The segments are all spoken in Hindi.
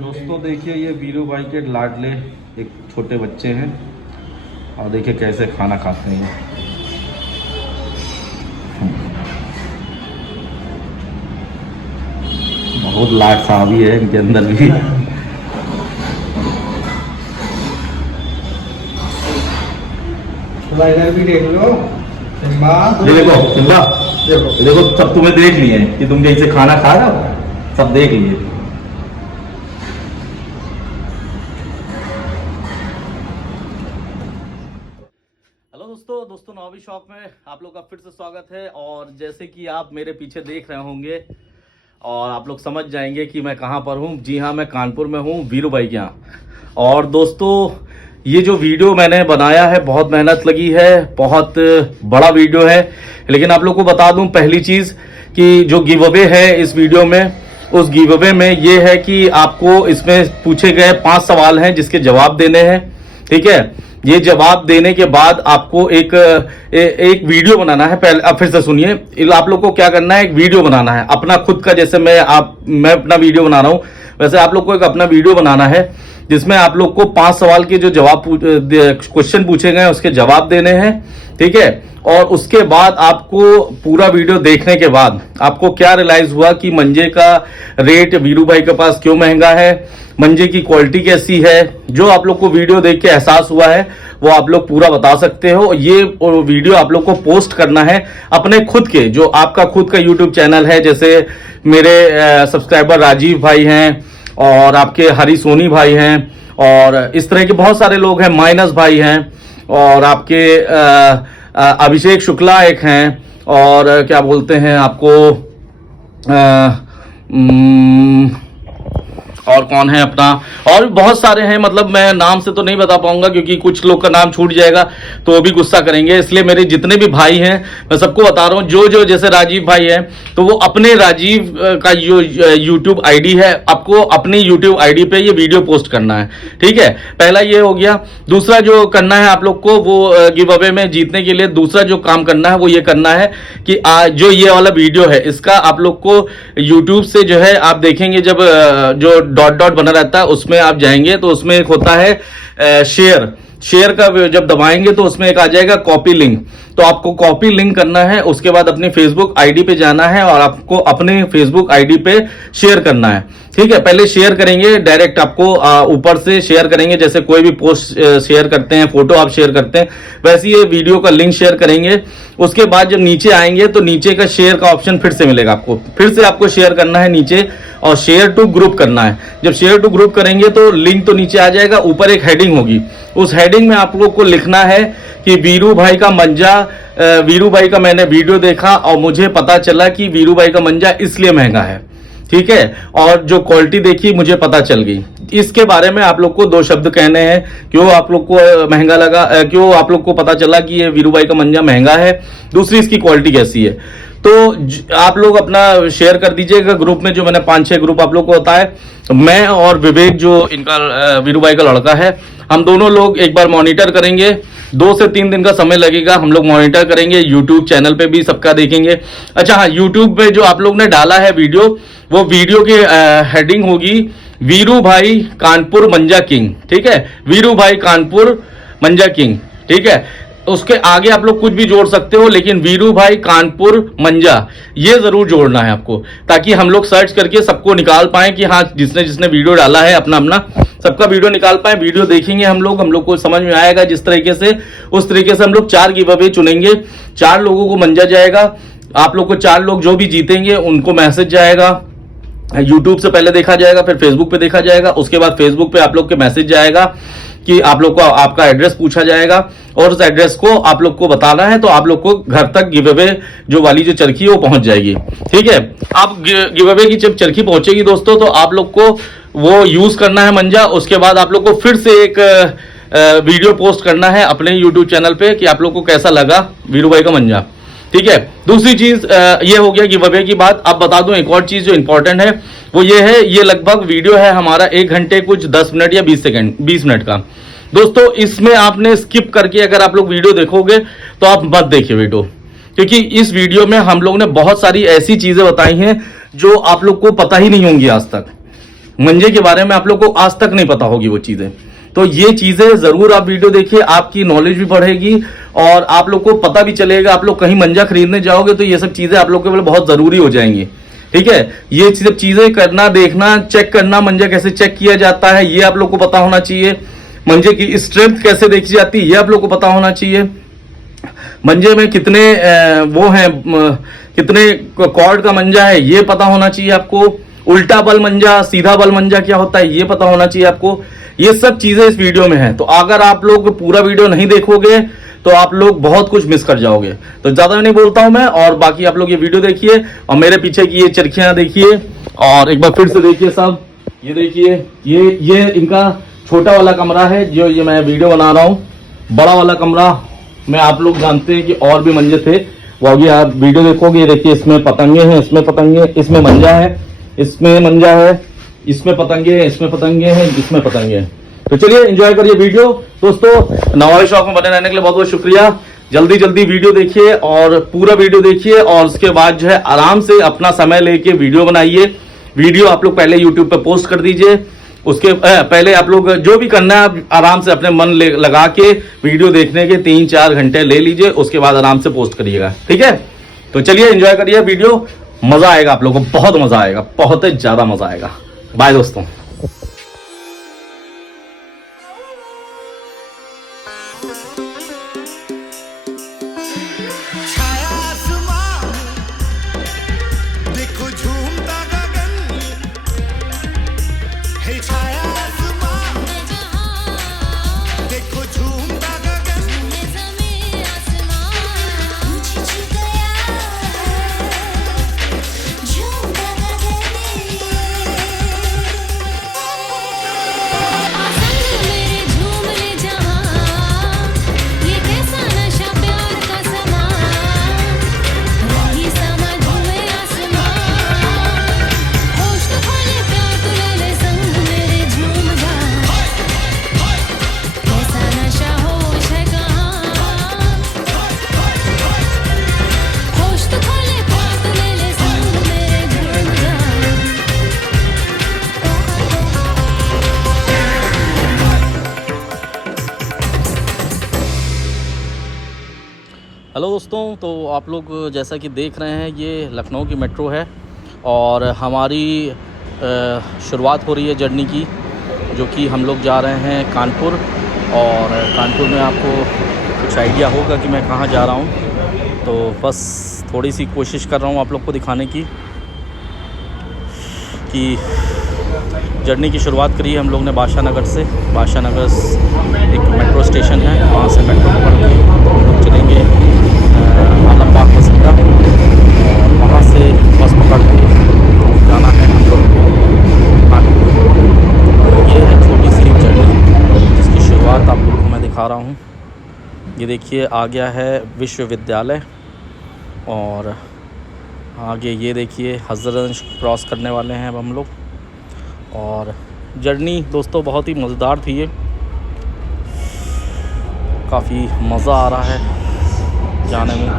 दोस्तों देखिए, ये वीरू भाई के लाडले एक छोटे बच्चे हैं और देखिए कैसे खाना खाते हैं। बहुत लाड साहबी है इनके अंदर भी। इधर भी देख लो। ये देखो सिम्बा, देखो सब तुम्हें देख लिए कि तुम कैसे खाना खा रहे हो, सब देख लिए। हेलो दोस्तों नॉबी शॉप में आप लोग का फिर से स्वागत है। और जैसे कि आप मेरे पीछे देख रहे होंगे और आप लोग समझ जाएंगे कि मैं कहाँ पर हूँ। जी हाँ, मैं कानपुर में हूँ, वीरू भाई के यहाँ। और दोस्तों ये जो वीडियो मैंने बनाया है, बहुत मेहनत लगी है, बहुत बड़ा वीडियो है। लेकिन आप लोग को बता दूं पहली चीज़ कि जो गिव अवे है इस वीडियो में, उस गिव अवे में ये है कि आपको इसमें पूछे गए 5 सवाल हैं जिसके जवाब देने हैं। ठीक है, ये जवाब देने के बाद आपको एक वीडियो बनाना है। पहले अब फिर से सुनिए, आप लोग को क्या करना है, एक वीडियो बनाना है अपना खुद का। जैसे मैं अपना वीडियो बना रहा हूँ, वैसे आप लोग को एक अपना वीडियो बनाना है जिसमें आप लोग को 5 सवाल के जो जवाब क्वेश्चन पूछे गए उसके जवाब देने हैं। ठीक है, और उसके बाद आपको पूरा वीडियो देखने के बाद आपको क्या रियलाइज हुआ कि मंजे का रेट वीरू भाई के पास क्यों महंगा है, मंजे की क्वालिटी कैसी है, जो आप लोग को वीडियो देख के एहसास हुआ है वो आप लोग पूरा बता सकते हो। ये वीडियो आप लोग को पोस्ट करना है अपने खुद के, जो आपका खुद का यूट्यूब चैनल है। जैसे मेरे सब्सक्राइबर राजीव भाई हैं और आपके हरी सोनी भाई हैं और इस तरह के बहुत सारे लोग हैं, माइनस भाई हैं और आपके अभिषेक शुक्ला एक हैं और क्या बोलते हैं आपको और कौन है अपना, और भी बहुत सारे हैं। मतलब मैं नाम से तो नहीं बता पाऊंगा क्योंकि कुछ लोग का नाम छूट जाएगा तो वो भी गुस्सा करेंगे। इसलिए मेरे जितने भी भाई हैं मैं सबको बता रहा हूं। जो जैसे राजीव भाई हैं तो वो अपने राजीव का जो यूट्यूब आईडी है, आपको अपनी यूट्यूब आईडी पे ये वीडियो पोस्ट करना है। ठीक है, पहला ये हो गया। दूसरा जो करना है आप लोग को, वो गिव अवे में जीतने के लिए दूसरा जो काम करना है वो ये करना है कि जो ये वाला वीडियो है इसका आप लोग को यूट्यूब से जो है आप देखेंगे, जब जो डॉट बना रहता है उसमें आप जाएंगे तो उसमें एक होता है शेयर का, जब दबाएंगे तो उसमें एक आ जाएगा कॉपी लिंक। तो आपको कॉपी लिंक करना है, उसके बाद अपनी फेसबुक आईडी पे जाना है और आपको अपने फेसबुक आईडी पे शेयर करना है। ठीक है, पहले शेयर करेंगे डायरेक्ट, आपको ऊपर से शेयर करेंगे। जैसे कोई भी पोस्ट शेयर करते हैं, फोटो आप शेयर करते हैं, वैसे ये वीडियो का लिंक शेयर करेंगे। उसके बाद जब नीचे आएंगे तो नीचे का शेयर का ऑप्शन फिर से मिलेगा आपको, फिर से आपको शेयर करना है नीचे और शेयर टू ग्रुप करना है। जब शेयर टू ग्रुप करेंगे तो लिंक तो नीचे आ जाएगा, ऊपर एक हेडिंग होगी, उस हेडिंग में आप लोग को लिखना है कि वीरू भाई का मंजा, वीरू भाई का मैंने वीडियो देखा और मुझे पता चला कि वीरू भाई का मंजा इसलिए महंगा है। ठीक है, और जो क्वालिटी देखी मुझे पता चल गई। इसके बारे में आप लोग को 2 शब्द कहने हैं, क्यों आप लोग को महंगा लगा, क्यों आप लोग को पता चला कि ये वीरू भाई का मंजा महंगा है, दूसरी इसकी क्वालिटी कैसी है। तो आप लोग अपना शेयर कर दीजिएगा ग्रुप में, जो मैंने 5-6 ग्रुप आप लोग को बताया। मैं और विवेक जो इनका वीरू भाई का लड़का है, हम दोनों लोग एक बार मॉनिटर करेंगे। 2 से 3 दिन का समय लगेगा, हम लोग मॉनिटर करेंगे। यूट्यूब चैनल पे भी सबका देखेंगे। अच्छा हाँ, यूट्यूब पे जो आप लोग ने डाला है वीडियो, वो वीडियो की हेडिंग होगी वीरू भाई कानपुर मंजा किंग। ठीक है, वीरू भाई कानपुर मंजा किंग। ठीक है, उसके आगे आप लोग कुछ भी जोड़ सकते हो, लेकिन वीरू भाई कानपुर मंजा ये जरूर जोड़ना है आपको, ताकि हम लोग सर्च करके सबको निकाल पाए कि हाँ जिसने वीडियो डाला है अपना सबका वीडियो निकाल पाए। वीडियो देखेंगे हम लोग को समझ में आएगा जिस तरीके से, उस तरीके से हम लोग 4 गिव अवे चुनेंगे। 4 लोगों को मंजा जाएगा। आप लोग को 4 लोग जो भी जीतेंगे उनको मैसेज जाएगा। यूट्यूब से पहले देखा जाएगा, फिर फेसबुक पे देखा जाएगा, उसके बाद फेसबुक पे आप लोग के मैसेज जाएगा कि आप लोग को आपका एड्रेस पूछा जाएगा और उस एड्रेस को आप लोग को बताना है। तो आप लोग को घर तक गिव अवे जो वाली जो चरखी है वो पहुंच जाएगी। ठीक है, आप गिव अवे की जब चरखी पहुंचेगी दोस्तों, तो आप लोग को वो यूज करना है मंजा। उसके बाद आप लोग को फिर से एक वीडियो पोस्ट करना है अपने यूट्यूब चैनल पे कि आप लोग को कैसा लगा वीरू भाई का मंजा। ठीक है, दूसरी चीज ये हो गया गिव अवे की बात। अब बता दूं एक और चीज जो इंपॉर्टेंट है, वो ये है, ये लगभग वीडियो है हमारा 1 घंटे कुछ 10 मिनट या 20 मिनट का। दोस्तों इसमें आपने स्किप करके अगर आप लोग वीडियो देखोगे तो आप मत देखिए वीडियो, क्योंकि इस वीडियो में हम लोग ने बहुत सारी ऐसी चीजें बताई हैं जो आप लोग को पता ही नहीं होंगी आज तक। मंजे के बारे में आप लोग को आज तक नहीं पता होगी वो चीजें। तो ये चीजें जरूर आप वीडियो देखिए, आपकी नॉलेज भी बढ़ेगी और आप लोग को पता भी चलेगा। आप लोग कहीं मंजा खरीदने जाओगे तो ये सब चीजें आप लोग के लिए बहुत जरूरी हो जाएंगी। ठीक है, ये सब चीजें करना, देखना, चेक करना, मंजा कैसे चेक किया जाता है ये आप लोग को पता होना चाहिए। मंजे की स्ट्रेंथ कैसे देखी जाती है ये आप लोग को पता होना चाहिए। मंजे में कितने वो हैं, कितने कॉर्ड का मंजा है ये पता होना चाहिए आपको। उल्टा बल मंजा, सीधा बल मंजा क्या होता है ये पता होना चाहिए आपको। ये सब चीजें इस वीडियो में हैं। तो अगर आप लोग पूरा वीडियो नहीं देखोगे तो आप लोग बहुत कुछ मिस कर जाओगे। तो ज्यादा नहीं बोलता हूं मैं, और बाकी आप लोग ये वीडियो देखिए और मेरे पीछे की ये चरखियां देखिए और एक बार फिर से देखिए सब। ये देखिए, ये इनका छोटा वाला कमरा है जो ये मैं वीडियो बना रहा हूं। बड़ा वाला कमरा में आप लोग जानते हैं कि और भी मंजे थे, वो अभी आप वीडियो देखोगे। देखिए इसमें पतंगे हैं, इसमें पतंगे, इसमें मंजा है, इसमें मंजा है, इसमें पतंगे हैं, इसमें पतंगे हैं, इसमें पतंगे हैं। तो चलिए एंजॉय करिए वीडियो। दोस्तों नवाबी शौक में बने रहने के लिए बहुत बहुत शुक्रिया। जल्दी जल्दी वीडियो देखिए और पूरा वीडियो देखिए और उसके बाद जो है आराम से अपना समय लेके वीडियो बनाइए। वीडियो आप लोग पहले यूट्यूब पे पोस्ट कर दीजिए। उसके पहले आप लोग जो भी करना है आप आराम से अपने मन लगा के वीडियो देखने के 3-4 घंटे ले लीजिए, उसके बाद आराम से पोस्ट करिएगा। ठीक है, तो चलिए एंजॉय करिए वीडियो, मजा आएगा आप लोगों को, बहुत मजा आएगा, बहुत ज्यादा मजा आएगा। बाय दोस्तों। छाया आसमां, देखो झूमता गगन, हे छाया आसमां, देखो झूमता गगन, ज़मीन आसमां पूछ गया झूमता गगन। आसमान मेरे झूम ले जहां, ये कैसा नशा प्यार का समा, रही समा झूमे आसमां, होश तो खोले प्यार तू ले ले संग मेरे झूम जा, कैसा नशा होश है कहाँ, होश तो खोले प्यार तू ले ले संग मेरे झूम जा। हेलो दोस्तों, तो आप लोग जैसा कि देख रहे हैं ये लखनऊ की मेट्रो है और हमारी शुरुआत हो रही है जर्नी की, जो कि हम लोग जा रहे हैं कानपुर। और कानपुर में आपको कुछ आइडिया होगा कि मैं कहाँ जा रहा हूँ, तो बस थोड़ी सी कोशिश कर रहा हूँ आप लोग को दिखाने की कि जर्नी की शुरुआत करी है हम लोग ने बादशाह नगर से। बादशाह नगर एक मेट्रो स्टेशन है, वहाँ से मेट्रो पकड़ के हम लोग चलेंगे आलमबाग बस अड्डा और वहाँ से बस पकड़ के जाना है हम लोग को कानपुर। ये है छोटी सी जर्नी जिसकी शुरुआत आप लोगों को मैं दिखा रहा हूँ। ये देखिए आ गया है विश्वविद्यालय और आगे ये देखिए हज़रतगंज क्रॉस करने वाले हैं अब हम लोग। और जर्नी दोस्तों बहुत ही मज़ेदार थी, ये काफ़ी मज़ा आ रहा है जाने में।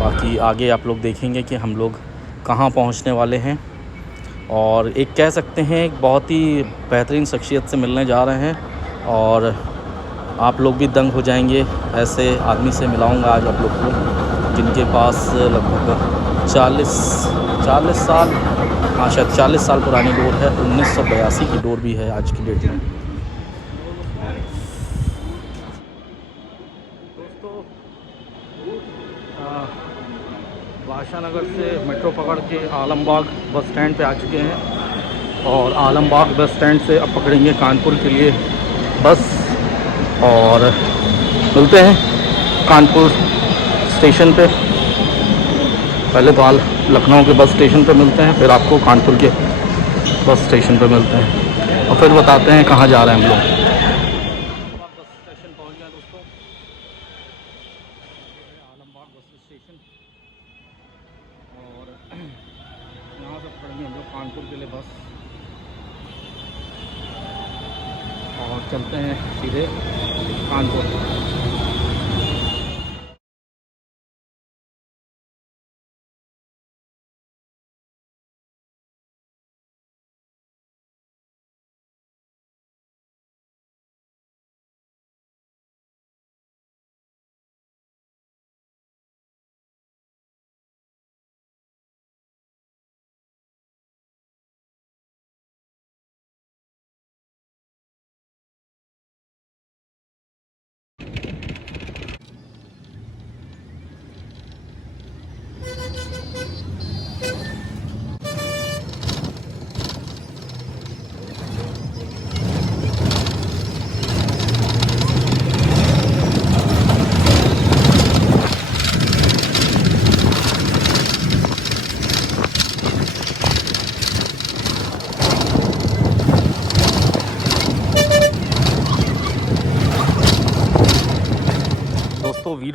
बाकी आगे आप लोग देखेंगे कि हम लोग कहाँ पहुँचने वाले हैं। और एक कह सकते हैं एक बहुत ही बेहतरीन शख्सियत से मिलने जा रहे हैं और आप लोग भी दंग हो जाएंगे। ऐसे आदमी से मिलाऊंगा आज आप लोग को जिनके पास लगभग 40 साल, हाँ शायद 40 साल पुरानी डोर है। 1982 की डोर भी है आज की डेट में। दोस्तों बादशाह नगर से मेट्रो पकड़ के आलमबाग बस स्टैंड पे आ चुके हैं और आलमबाग बस स्टैंड से अब पकड़ेंगे कानपुर के लिए बस और मिलते हैं कानपुर स्टेशन पे। पहले तो लखनऊ के बस स्टेशन पे मिलते हैं, फिर आपको कानपुर के बस स्टेशन पे मिलते हैं और फिर बताते हैं कहाँ जा रहे हैं हम लोग। बस स्टेशन पहुँच गए दोस्तों, आलमबाग बस स्टेशन और यहाँ से पकड़ेंगे हम लोग कानपुर के लिए बस और चलते हैं सीधे कानपुर।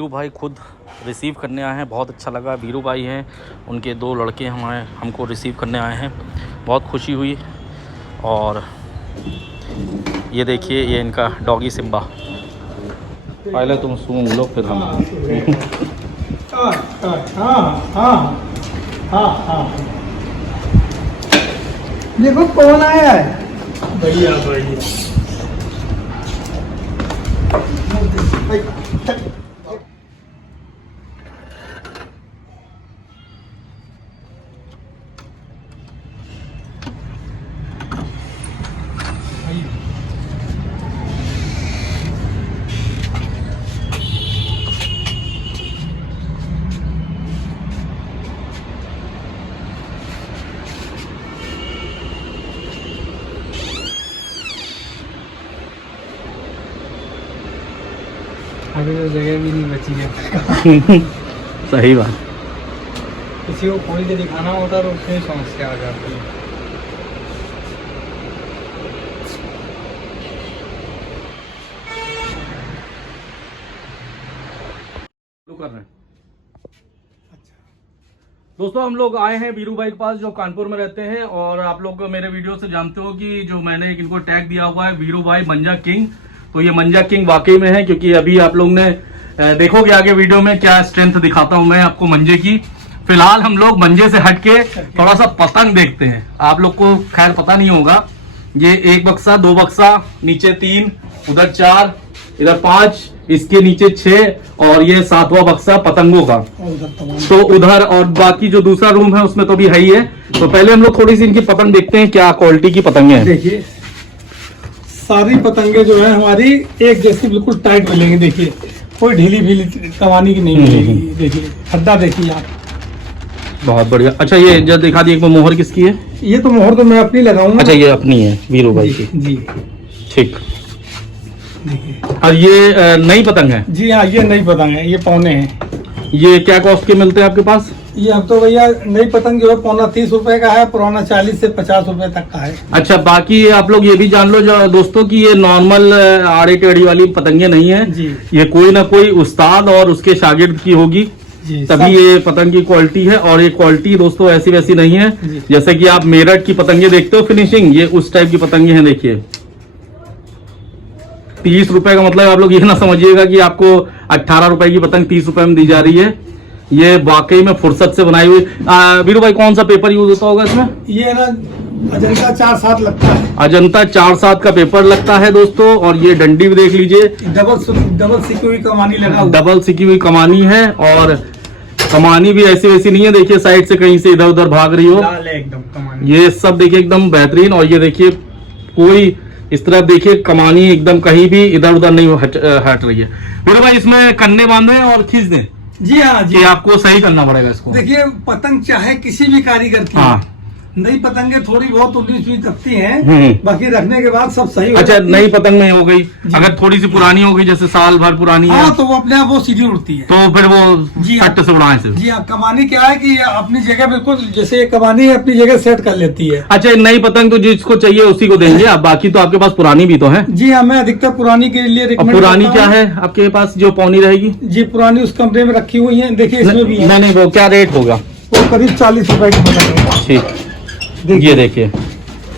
वीरू भाई खुद रिसीव करने आए हैं, बहुत अच्छा लगा। वीरू भाई हैं, उनके 2 लड़के हमको रिसीव करने आए हैं, बहुत खुशी हुई। और ये देखिए, ये इनका डॉगी सिम्बा। पहले तुम सूंघ लो फिर हम। देखो कौन आया है। बढ़िया बढ़िया। अभी तो जगह भी नहीं बची है। सही बात। किसी को खोल के दिखाना होता तो उसमें समस्या आ जाती है। कर रहे हैं। दोस्तों, हम लोग आए हैं वीरू भाई के पास, जो कानपुर में रहते हैं। और आप लोग मेरे वीडियो से जानते हो कि जो मैंने इनको टैग दिया हुआ है वीरू भाई मंजा किंग, तो ये मंजा किंग वाकई में है, क्योंकि अभी आप लोग ने देखोगे आगे वीडियो में क्या स्ट्रेंथ दिखाता हूं मैं आपको मंजे की। फिलहाल हम लोग मंजे से हटके थोड़ा सा पतंग देखते हैं। आप लोग को खैर पता नहीं होगा, ये 1 बक्सा, 2 बक्सा, नीचे 3, उधर 4, इधर 5, इसके नीचे 6 और ये 7वां बक्सा पतंगों का। तो उधर और बाकी जो दूसरा रूम है उसमें तो भी है ही है। तो पहले हम लोग थोड़ी सी इनकी पतंग देखते हैं, क्या क्वालिटी की पतंगे हैं। देखिए सारी पतंगे जो है हमारी एक जैसी बिल्कुल टाइट मिलेंगी। देखिए कोई ढीली ढीली कमानी की नहीं मिलेगी। देखिए खड्डा देखिए आप। बहुत बढ़िया। अच्छा, ये जो दिखा दी एक मोहर किसकी है? ये तो मोहर तो मैं अपनी लगाऊंगा। अच्छा, ये अपनी है वीरू भाई की। जी ठीक। देखिए। और ये नई पतंग है? जी हाँ, ये नई पतंग है, ये पौने हैं। ये क्या कॉस्ट के मिलते हैं आपके पास? ये अब तो भैया नई पतंग जो है पौना 30 रुपए का है, पुराना 40 से 50 रुपए तक का है। अच्छा, बाकी आप लोग ये भी जान लो जो दोस्तों की ये नॉर्मल आड़ी टेढ़ी वाली पतंगे नहीं है जी। ये कोई ना कोई उस्ताद और उसके शागिर्द की होगी, जी तभी ये पतंग की क्वालिटी है। और ये क्वालिटी दोस्तों ऐसी वैसी नहीं है। जी। जैसे कि आप मेरठ की पतंगे देखते हो फिनिशिंग, ये उस टाइप की पतंगे हैं। देखिए 30 रुपए का मतलब आप लोग ये ना समझिएगा कि आपको 18 रुपए की पतंग 30 रुपए में दी जा रही है। ये वाकई में फुर्सत से बनाई हुई। वीरू भाई, कौन सा पेपर यूज होता होगा इसमें? ये ना अजंता 4-7 लगता है। अजंता 4-7 का पेपर लगता है दोस्तों। और ये डंडी भी देख लीजिए, डबल सिकी हुई कमानी लगा हुआ। डबल सिकी हुई कमानी है। और कमानी भी ऐसी वैसी नहीं है, देखिए साइड से कहीं से इधर उधर भाग रही हो। लाल है एकदम कमानी। ये सब देखिए एकदम बेहतरीन। और ये देखिए कोई इस तरह देखिए कमानी एकदम कहीं भी इधर उधर नहीं हट रही है। वीरू भाई, इसमें कन्ने बांधे और खींच दें? जी हाँ जी। ये आपको सही करना पड़ेगा इसको। देखिए पतंग चाहे किसी भी कारीगर की, हाँ। नई पतंगे थोड़ी बहुत 19-20 तकती हैं, हम्म। बाकी रखने के बाद सब सही हो अच्छा, जाती है। नई पतंग में हो गई, अगर थोड़ी सी पुरानी हो गई, जैसे साल भर पुरानी है, हाँ तो वो अपने आप वो सीधी उड़ती है। तो फिर वो जी हाँ। सट से उड़ाए से। जी हाँ, कमानी क्या है कि ये अपनी जगह बिल्कुल जैसे ये कमानी है अपनी जगह सेट कर लेती है। अच्छा, नई पतंग तो जिसको चाहिए उसी को देंगे आप, बाकी तो आपके पास पुरानी भी तो है। जी हाँ, मैं अधिकतर पुरानी के लिए और रिकमेंड पुरानी करता क्या हूँ। है आपके पास जो पौनी रहेगी? जी पुरानी उस कमरे में रखी हुई है। देखिए इसमें भी है, नहीं, वो क्या रेट होगा? वो करीब 40 रुपए की पतंग है। ठीक, देखिए। ये देखिए।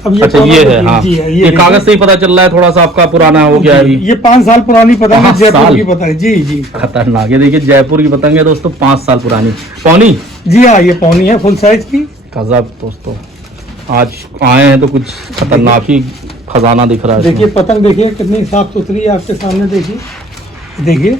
अब अच्छा, पौना ये तो है। हाँ, जी है, ये कागज से ही पता चल रहा है थोड़ा सा आपका पुराना हो गया है अभी। ये 5 साल पुरानी पतंग है, 5 जयपुर साल? की पतंग। जी जी। खतरनाक। ये देखिए जयपुर की पतंग है दोस्तों, 5 साल पुरानी पौनी। जी हाँ, ये पौनी है फुल साइज की। गजब दोस्तों, आज आए हैं तो कुछ खतरनाक ही खजाना दिख रहा है देखिए इसमें। पतंग देखिए कितनी साफ सुथरी है आपके सामने। देखिए देखिए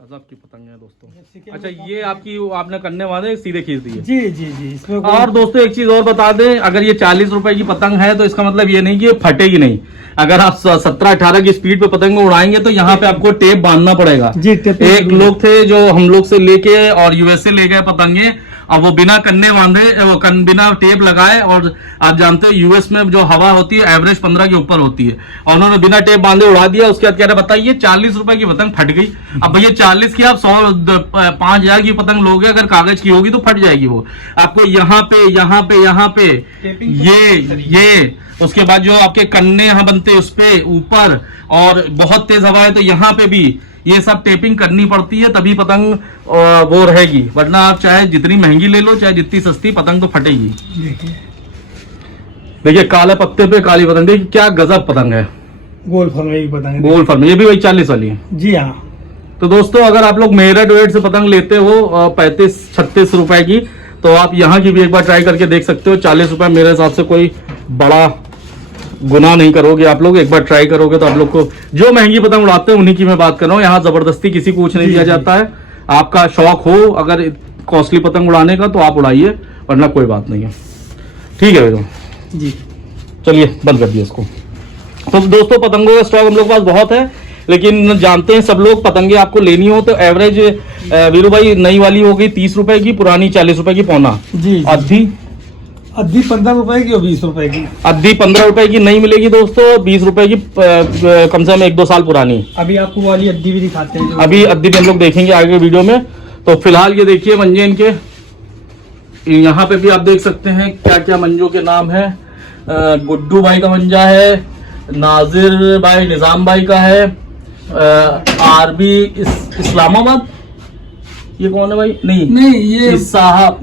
गजब की पतंग है दोस्तों। अच्छा, ये आपकी आपने करने वाले सीधे खींच दिए? जी जी जी। इसमें और दोस्तों एक चीज और बता दें, अगर ये 40 रुपए की पतंग है तो इसका मतलब ये नहीं कि ये फटेगी नहीं। अगर आप 17-18 की स्पीड पे पतंग उड़ाएंगे तो यहाँ पे आपको टेप बांधना पड़ेगा। जी, टेप एक लोग थे जो हम लोग से लेके और यूएस से ले गए पतंगे, अब वो बिना कन्ने बांधे बिना टेप लगाए, और आप जानते हैं यूएस में जो हवा होती है एवरेज 15 के ऊपर होती है, और उन्होंने बिना टेप बांधे उड़ा दिया। उसके बाद कह रहे बताइए 40 रुपए की पतंग फट गई। अब भैया 40 की आप 5,000 की पतंग लोगे, अगर कागज की होगी तो फट जाएगी वो। आपको यहाँ पे ये उसके बाद जो आपके कन्ने यहाँ बनते हैं उस पे ऊपर, और बहुत तेज हवा है तो यहाँ पे भी ये सब टेपिंग करनी पड़ती है, तभी पतंग वो रहेगी, वरना आप चाहे जितनी महंगी ले लो चाहे जितनी सस्ती, पतंग तो फटेगी। देखिए काले पत्ते पे काली पतंग, देखिए क्या गजब पतंग है, गोल फरमे की पतंग है। गोल फरमे, ये भी वही 40 वाली है जी हाँ। तो दोस्तों अगर आप लोग मेरठ वेट से पतंग लेते हो 35-36 रुपए की, तो आप यहाँ की भी एक बार ट्राई करके देख सकते हो। 40 रुपए मेरे हिसाब से कोई बड़ा गुनाह नहीं करोगे आप लोग, एक बार ट्राई करोगे तो आप लोग को, जो महंगी पतंग उड़ाते हैं उन्हीं की मैं बात कर रहा हूँ। यहाँ जबरदस्ती किसी को कुछ नहीं दिया जाता है। आपका शौक हो अगर कॉस्टली पतंग उड़ाने का तो आप उड़ाइए, वरना कोई बात नहीं है। ठीक है भैया जी, चलिए बंद कर दिए इसको। तो दोस्तों पतंगों का स्टॉक हम लोग के पास बहुत है, लेकिन जानते हैं सब लोग पतंगे आपको लेनी हो तो एवरेज वीरू भाई नई वाली हो गई 30 रुपए की, पुरानी 40 रुपए की पौना, जी अद्धी 15 रुपए की और 20 रुपए की। अद्धी 15 रुपए की नहीं मिलेगी दोस्तों, 20 रुपए की कम से कम 1-2 साल पुरानी। अभी आपको वाली अद्धी भी दिखाते हैं, अभी अद्धी भी हम लोग देखेंगे आगे वीडियो में। तो फिलहाल ये देखिए मंजे इनके, यहाँ पे भी आप देख सकते हैं क्या क्या मंजों के नाम है। गुड्डू भाई का मंजा है, नाजिर भाई निजाम भाई का है, आरबी इस्लामाबाद, ये कौन है भाई? नहीं ये साहब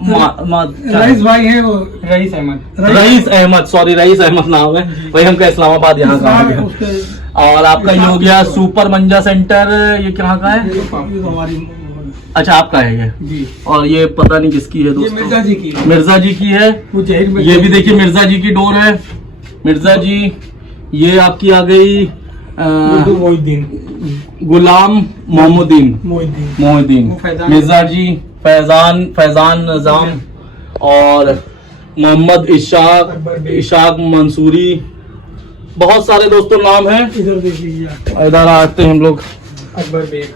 रईस भाई है, वो rice Ahmad, sorry rice Ahmad नाम है भाई, हमका इस्लामाबाद यहाँ का है। और आपका ये हो गया सुपर मंजा सेंटर, ये कहाँ का है? अच्छा आपका है ये जी। और ये पता नहीं किसकी है दोस्तों, मिर्जा जी की है। ये भी देखिए मिर्जा जी की डोर है, मिर्जा जी। ये आपकी आ गई गुलाम मोहिद्दीन, मिर्जा जी, फैजान निजाम और मोहम्मद इशाक मंसूरी, बहुत सारे दोस्तों नाम हैं। इधर देखिए, इधर आते हैं हम लोग। अकबर बेग,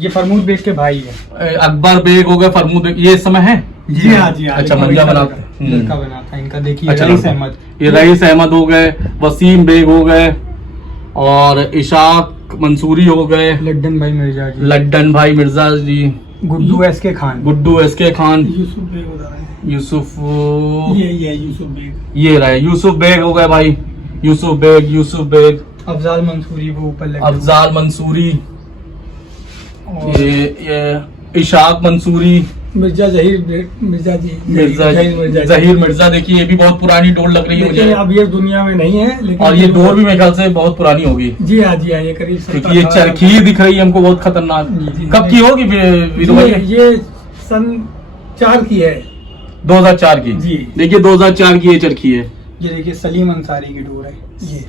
ये फरमूद बेग के भाई है। अकबर बेग हो गए, फरमूद बेग, ये इस समय है जी हाँ जी हाँ। अच्छा मंजा बनाते हैं, लड़का बनाता है इनका, देखिए अच्छा, रईस अहमद, ये रईस अहमद हो गए, वसीम बेग हो गए और इशाक मंसूरी हो गए, लड्डन भाई मिर्जा जी, गुड्डू एस के खान, यूसुफ ये यूसुफ बेग, ये रहे यूसुफ बेग हो गए भाई, यूसुफ बेग, अफजाल मंसूरी वो ऊपर लगे, अफजाल मंसूरी, ये इशाक मंसूरी, जहीर मिर्जा, देखिए ये भी बहुत पुरानी डोर लग रही है मुझे। अब ये दुनिया में नहीं है, लेकिन और ये डोर भी मेरे ख्याल से बहुत पुरानी होगी। जी हाँ ये करीब, क्योंकि ये चरखी दिख रही है हमको बहुत खतरनाक। कब की होगी वीरू भाई? ये सन 4 की है, 2004 की जी। देखिए 2004 की ये चरखी है। ये देखिए सलीम अंसारी की डोर है ये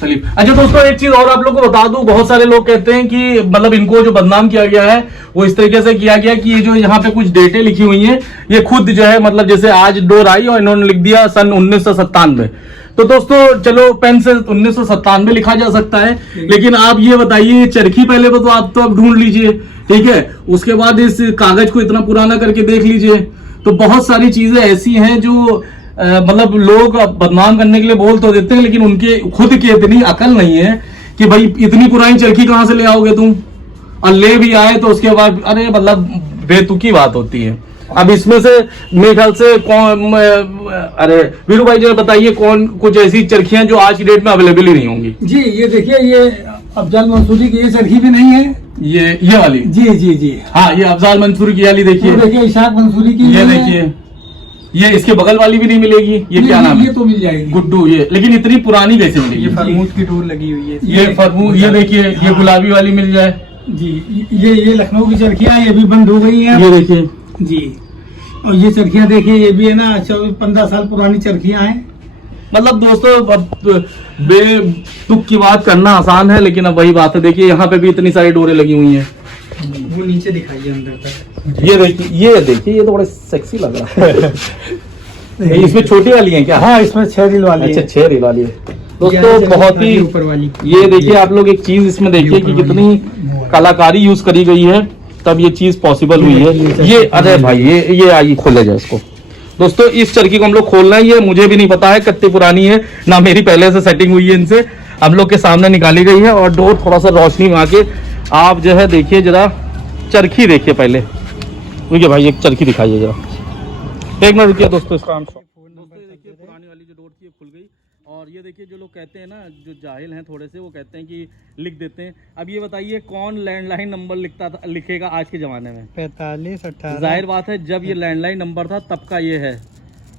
सलीम। अच्छा दोस्तों एक चीज और आप लोग को बता दूं, बहुत सारे लोग कहते हैं कि मतलब इनको जो बदनाम किया गया है वो इस तरीके से किया गया कि ये जो यहाँ पे कुछ डेटें लिखी हुई हैं ये खुद जो है मतलब जैसे आज डोर आई और इन्होंने लिख दिया सन 1997। तो दोस्तों चलो पेन से 1997 लिखा जा सकता है, लेकिन आप ये बताइए चरखी पहले तो आप तो अब ढूंढ लीजिए, ठीक है, उसके बाद इस कागज को इतना पुराना करके देख लीजिए। तो बहुत सारी चीजें ऐसी हैं जो मतलब लोग बदनाम करने के लिए बोल तो देते हैं, लेकिन उनके खुद की इतनी अकल नहीं है कि भाई इतनी पुरानी चरखी कहां से ले आओगे तुम, और ले भी आए तो उसके बाद अरे मतलब बेतुकी बात होती है। अब इसमें से मेरे ख्याल से कौन, अरे वीरू भाई जी बताइए कौन कुछ ऐसी चरखियां जो आज की डेट में अवेलेबल ही नहीं होंगी। जी ये देखिए, ये अफजाल मंसूरी की ये चरखी भी नहीं है, ये वाली जी हाँ, ये अफजाल मंसूरी की वाली देखिए, इशाक मंसूरी की ये देखिए, ये इसके बगल वाली भी नहीं मिलेगी। ये क्या नाम है? ये तो मिल जाएगी गुड्डू, ये लेकिन इतनी पुरानी कैसे मिलेगी? ये फरमूद की डोर लगी हुई है, ये फरमूद, ये देखिए ये गुलाबी वाली मिल जाए जी। ये लखनऊ की चरखियां ये भी बंद हो गई हैं, ये देखिए जी। और ये चरखियां देखिए, ये भी है ना 14-15 साल पुरानी चरखियां हैं। मतलब दोस्तों बेतुक की बात करना आसान है, लेकिन अब वही बात है। देखिए यहाँ पे भी इतनी सारी डोरें लगी हुई हैं, वो नीचे दिखाइए अंदर तक। ये देखिए ये तो बड़ा सेक्सी लग रहा है। इसमें छोटी वाली है क्या? हाँ इसमें 6 रील वाली है। अच्छा 6 रील वाली है दोस्तों, बहुत ही ऊपर वाली। ये देखिए आप लोग एक चीज इसमें देखिए कि कितनी कलाकारी यूज करी गई है। तब ये चीज पॉसिबल हुई है। ये अरे भाई ये आइए खोले जाए इसको। दोस्तों इस चरखी को हम लोग खोलना है, ये मुझे भी नहीं पता है कितनी पुरानी है, ना मेरी पहले से सेटिंग हुई है इनसे, हम लोग के सामने निकाली गई है। और डोर थोड़ा सा रोशनी में आके आप जो है देखिए जरा, चरखी देखिए पहले, रुकिए भाई एक चरखी दिखाइए जरा, एक मिनट रुकिए दोस्तों इसका दोस्तों ये देखिए पुरानी वाली जो डोर थी खुल गई। और ये देखिए जो लोग कहते हैं ना, जो जाहिल हैं थोड़े से, वो कहते हैं कि लिख देते हैं। अब ये बताइए कौन लैंडलाइन नंबर लिखेगा आज के ज़माने में? 45 18। जाहिर बात है जब ये लैंडलाइन नंबर था तब का ये है।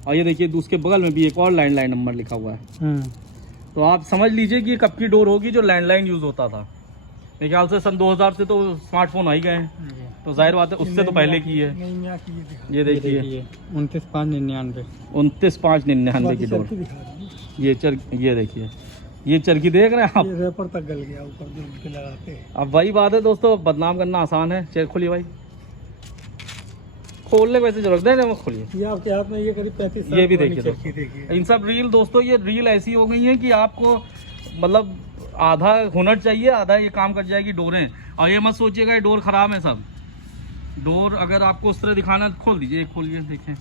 और ये देखिए उसके बगल में भी एक और लैंडलाइन नंबर लिखा हुआ है। तो आप समझ लीजिए कि ये कब की डोर होगी जो लैंडलाइन यूज़ होता था। मेरे ख्याल से सन 2000 से तो स्मार्टफोन आ ही गए हैं, तो जाहिर बात है उससे तो पहले की है। ये देखिए 29,599 29,599 की डोर। ये देखिए ये चरखी देख रहे हैं आप, रेपर तक गल गया ऊपर जो लगाते हैं। अब वही बात है दोस्तों, बदनाम करना आसान है। चेक खोलिए भाई, खोलने वैसे जरूरत है ना, खोलिए। ये आपके हाथ में ये करीब 35 साल ये भी पुरानी देखिए चरखी देखिए। इन सब रील दोस्तों, ये रील ऐसी हो गई है कि आपको मतलब आधा हुनर चाहिए, आधा ये काम कर जाएगी डोरें। और ये मत सोचिएगा ये डोर खराब है सब। डोर अगर आपको उस तरह दिखाना खोल दीजिए, खोलिए देखें।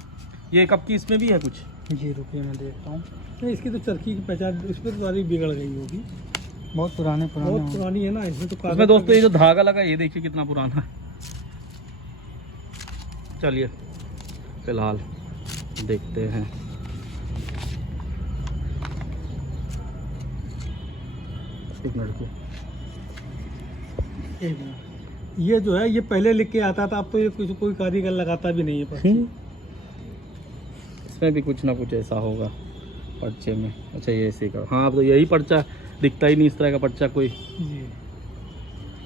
ये कब की इसमें भी है कुछ? जी रुपये में देखता हूँ। नहीं इसकी तो चरखी की पहचान इस पर तो सारी बिगड़ गई होगी, बहुत पुरानी है ना। इसमें तो इसमें दोस्तों ये जो धागा लगा ये देखिए कितना पुराना है। चलिए फिलहाल देखते हैं। एक मिनट को, ये जो है ये पहले लिख के आता था, अब तो ये कुछ कोई कारीगर लगाता भी नहीं है पर्ची। इसमें भी कुछ ना कुछ ऐसा होगा पर्चे में। अच्छा ये ऐसे का, हाँ अब तो यही पर्चा दिखता ही नहीं इस तरह का पर्चा कोई। जी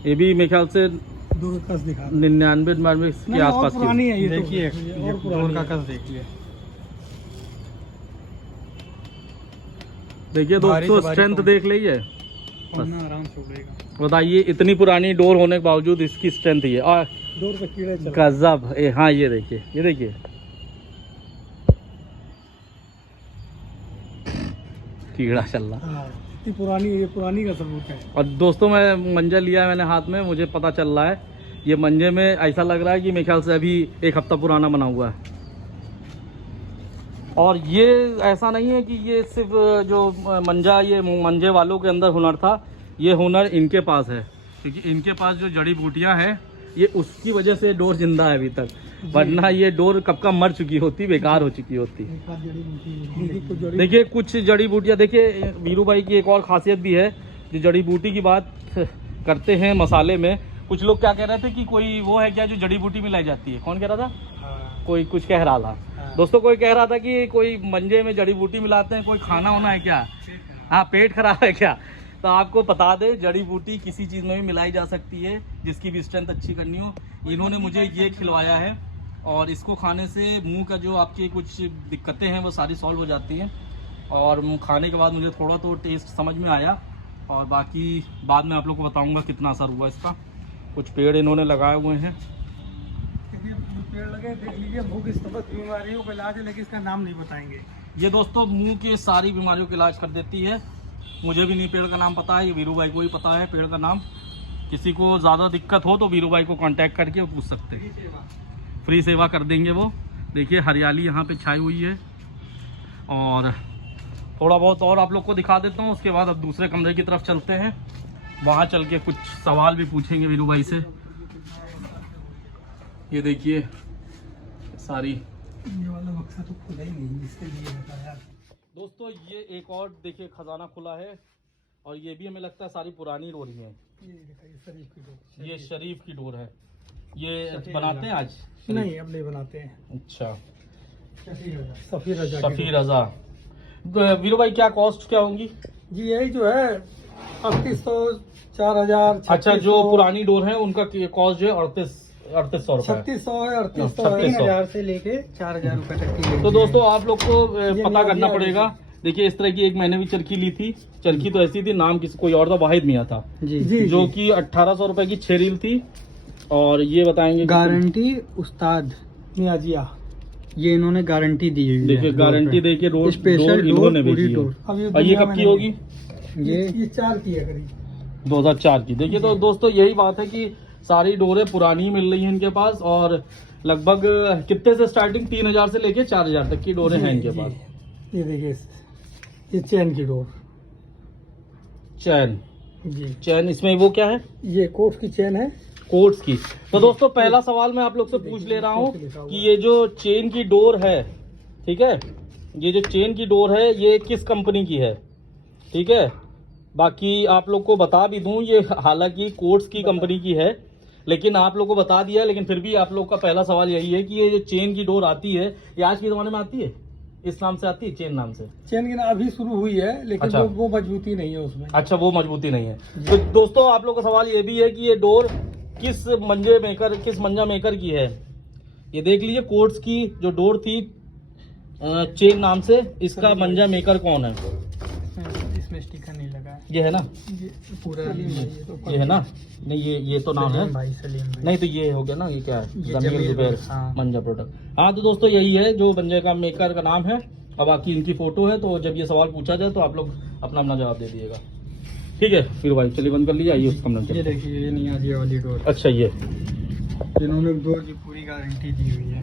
ये भी मेरे ख्याल से 2 दिखा 99 के आसपास की पुरानी है ये। देखिए और पुरानी का है। कस देखिए। देखिए भारी दोस्तों से भारी स्ट्रेंथ कौन? देख लीजिए, पन्ना आराम से उड़ेगा। बताइए इतनी पुरानी डोर होने के बावजूद इसकी स्ट्रेंथ ही है। और डोर पे कीड़े चल गजब। हाँ ये देखिए, ये देखिए कीड़ा चल रहा। हाँ, इतनी पुरानी, ये पुरानी का सबूत है। और दोस्तों मैं मंजा लिया है मैंने हाथ में, मुझे पता चल रहा है ये मंजे में ऐसा लग रहा है कि मेरे ख्याल से अभी 1 हफ्ता पुराना बना हुआ है। और ये ऐसा नहीं है कि ये सिर्फ जो मंजा, ये मंजे वालों के अंदर हुनर था, ये हुनर इनके पास है, क्योंकि इनके पास जो जड़ी बूटियां हैं ये उसकी वजह से डोर जिंदा है अभी तक, वरना ये डोर कब का मर चुकी होती, बेकार हो चुकी होती। देखिए कुछ जड़ी बूटियां, देखिए वीरू भाई की एक और खासियत भी है, जो जड़ी बूटी की बात करते हैं मसाले में। कुछ लोग क्या कह रहे थे कि कोई वो है क्या जो जड़ी बूटी मिलाई जाती है, कौन कह रहा था? कोई कुछ कह रहा था दोस्तों, कोई कह रहा था कि कोई मंजे में जड़ी बूटी मिलाते हैं, कोई खाना होना है क्या? हाँ पेट खराब है क्या? तो आपको बता दें जड़ी बूटी किसी चीज़ में भी मिलाई जा सकती है जिसकी भी स्ट्रेंथ अच्छी करनी हो। इन्होंने मुझे ये खिलवाया है और इसको खाने से मुंह का जो आपकी कुछ दिक्कतें हैं वो सारी सॉल्व हो जाती हैं। और खाने के बाद मुझे थोड़ा तो टेस्ट समझ में आया, और बाकी बाद में आप लोग को बताऊँगा कितना असर हुआ इसका। कुछ पेड़ इन्होंने लगाए हुए हैं, पेड़ लगे देख लीजिए। भूख स्तंभक बीमारियों का इलाज है, लेकिन इसका नाम नहीं बताएंगे। ये दोस्तों मुंह के सारी बीमारियों का इलाज कर देती है। मुझे भी नहीं पेड़ का नाम पता है, ये वीरू भाई को ही पता है पेड़ का नाम। किसी को ज़्यादा दिक्कत हो तो वीरू भाई को कांटेक्ट करके पूछ सकते हैं, फ्री सेवा कर देंगे वो। देखिए हरियाली यहाँ पे छाई हुई है, और थोड़ा बहुत और आप लोग को दिखा देता हूँ। उसके बाद अब दूसरे कमरे की तरफ चलते हैं, वहाँ चल के कुछ सवाल भी पूछेंगे वीरू भाई से। ये देखिए सारी, ये वाला बक्सा तो खुला ही नहीं, इसके लिए बताया। दोस्तों ये एक और देखिए खजाना खुला है, और ये भी हमें लगता है सारी पुरानी डोर ही है। ये दिखाइए शरीफ की डोर। ये शरीफ की डोर है। ये बनाते हैं आज? नहीं अब नहीं बनाते हैं। अच्छा सफी रजा। वीरू भाई क्या कॉस्ट क्या होंगी? जी यही जो है 3800 4000। अच्छा जो पुरानी डोर है उनका कॉस्ट जो है 3800 रुपए। 3600 है, 3800 3600 से लेके 4000 रुपए तक की। तो दोस्तों आप लोग को पता करना पड़ेगा। देखिए इस तरह की एक मैंने भी चरखी ली थी, चरखी तो ऐसी थी, नाम किसी कोई और था, वाहिद मियाँ था जी, जो कि 1800 रुपए की 6 रील थी। और ये बताएंगे गारंटी उस्ताद मियाजिया, ये इन्होंने गारंटी दी हुई है। देखिए गारंटी दे के डोर स्पेशल इन्होंने पूरी भेजी है। डोर। और ये कब की होगी? ये ये 4 की है करीब, 2004 की। देखिए तो दोस्तों यही बात है कि सारी डोरें पुरानी मिल रही हैं इनके पास, और लगभग कितने से स्टार्टिंग 3000 से लेके 4000 तक की डोरें हैं इनके पास। ये देखिए, ये चैन की डोर चैन, जी, चैन इसमें वो क्या है? ये कोट की चैन है। कोट्स की। तो दोस्तों पहला सवाल मैं आप लोग से पूछ ले रहा हूँ कि ये जो चेन की डोर है, ठीक है, ये जो चेन की डोर है ये किस कंपनी की है, ठीक है। बाकी आप लोग को बता भी दूं, ये हालांकि कोट्स की कंपनी की है, लेकिन आप लोग को बता दिया है, लेकिन फिर भी आप लोग का पहला सवाल यही है कि ये जो चेन की डोर आती है, ये आज के ज़माने में आती है, इस नाम से आती है, चेन नाम से? चैन की ना अभी शुरू हुई है, लेकिन अच्छा। वो मजबूती नहीं है उसमें। अच्छा, वो मजबूती नहीं है। तो दोस्तों आप लोग का सवाल ये भी है कि ये डोर किस मंजा मेकर की है। ये देख लीजिए, कोट्स की जो डोर थी चेन नाम से, इसका मंजा मेकर कौन है? इसमें स्टिकर नहीं लगा है। ये है ना, ये पूरा ये है ना? नहीं, ये तो नाम है। सलीम भाई। नहीं तो ये हो गया ना, ये क्या है? ये जमील जमील जुबैर हाँ। मंजा प्रोडक्ट। हाँ तो दोस्तों यही है जो मंजे का मेकर का नाम है, और बाकी इनकी फोटो है। तो जब ये सवाल पूछा जाए तो आप लोग अपना अपना जवाब दे दीजिएगा, ठीक है। फिर भाई चलिए बंद कर लीजिए, आइए उसका ये नंबर। देखिए, ये नियाज ये वाली डोर, अच्छा, ये जिन्होंने डोर की पूरी गारंटी दी हुई है।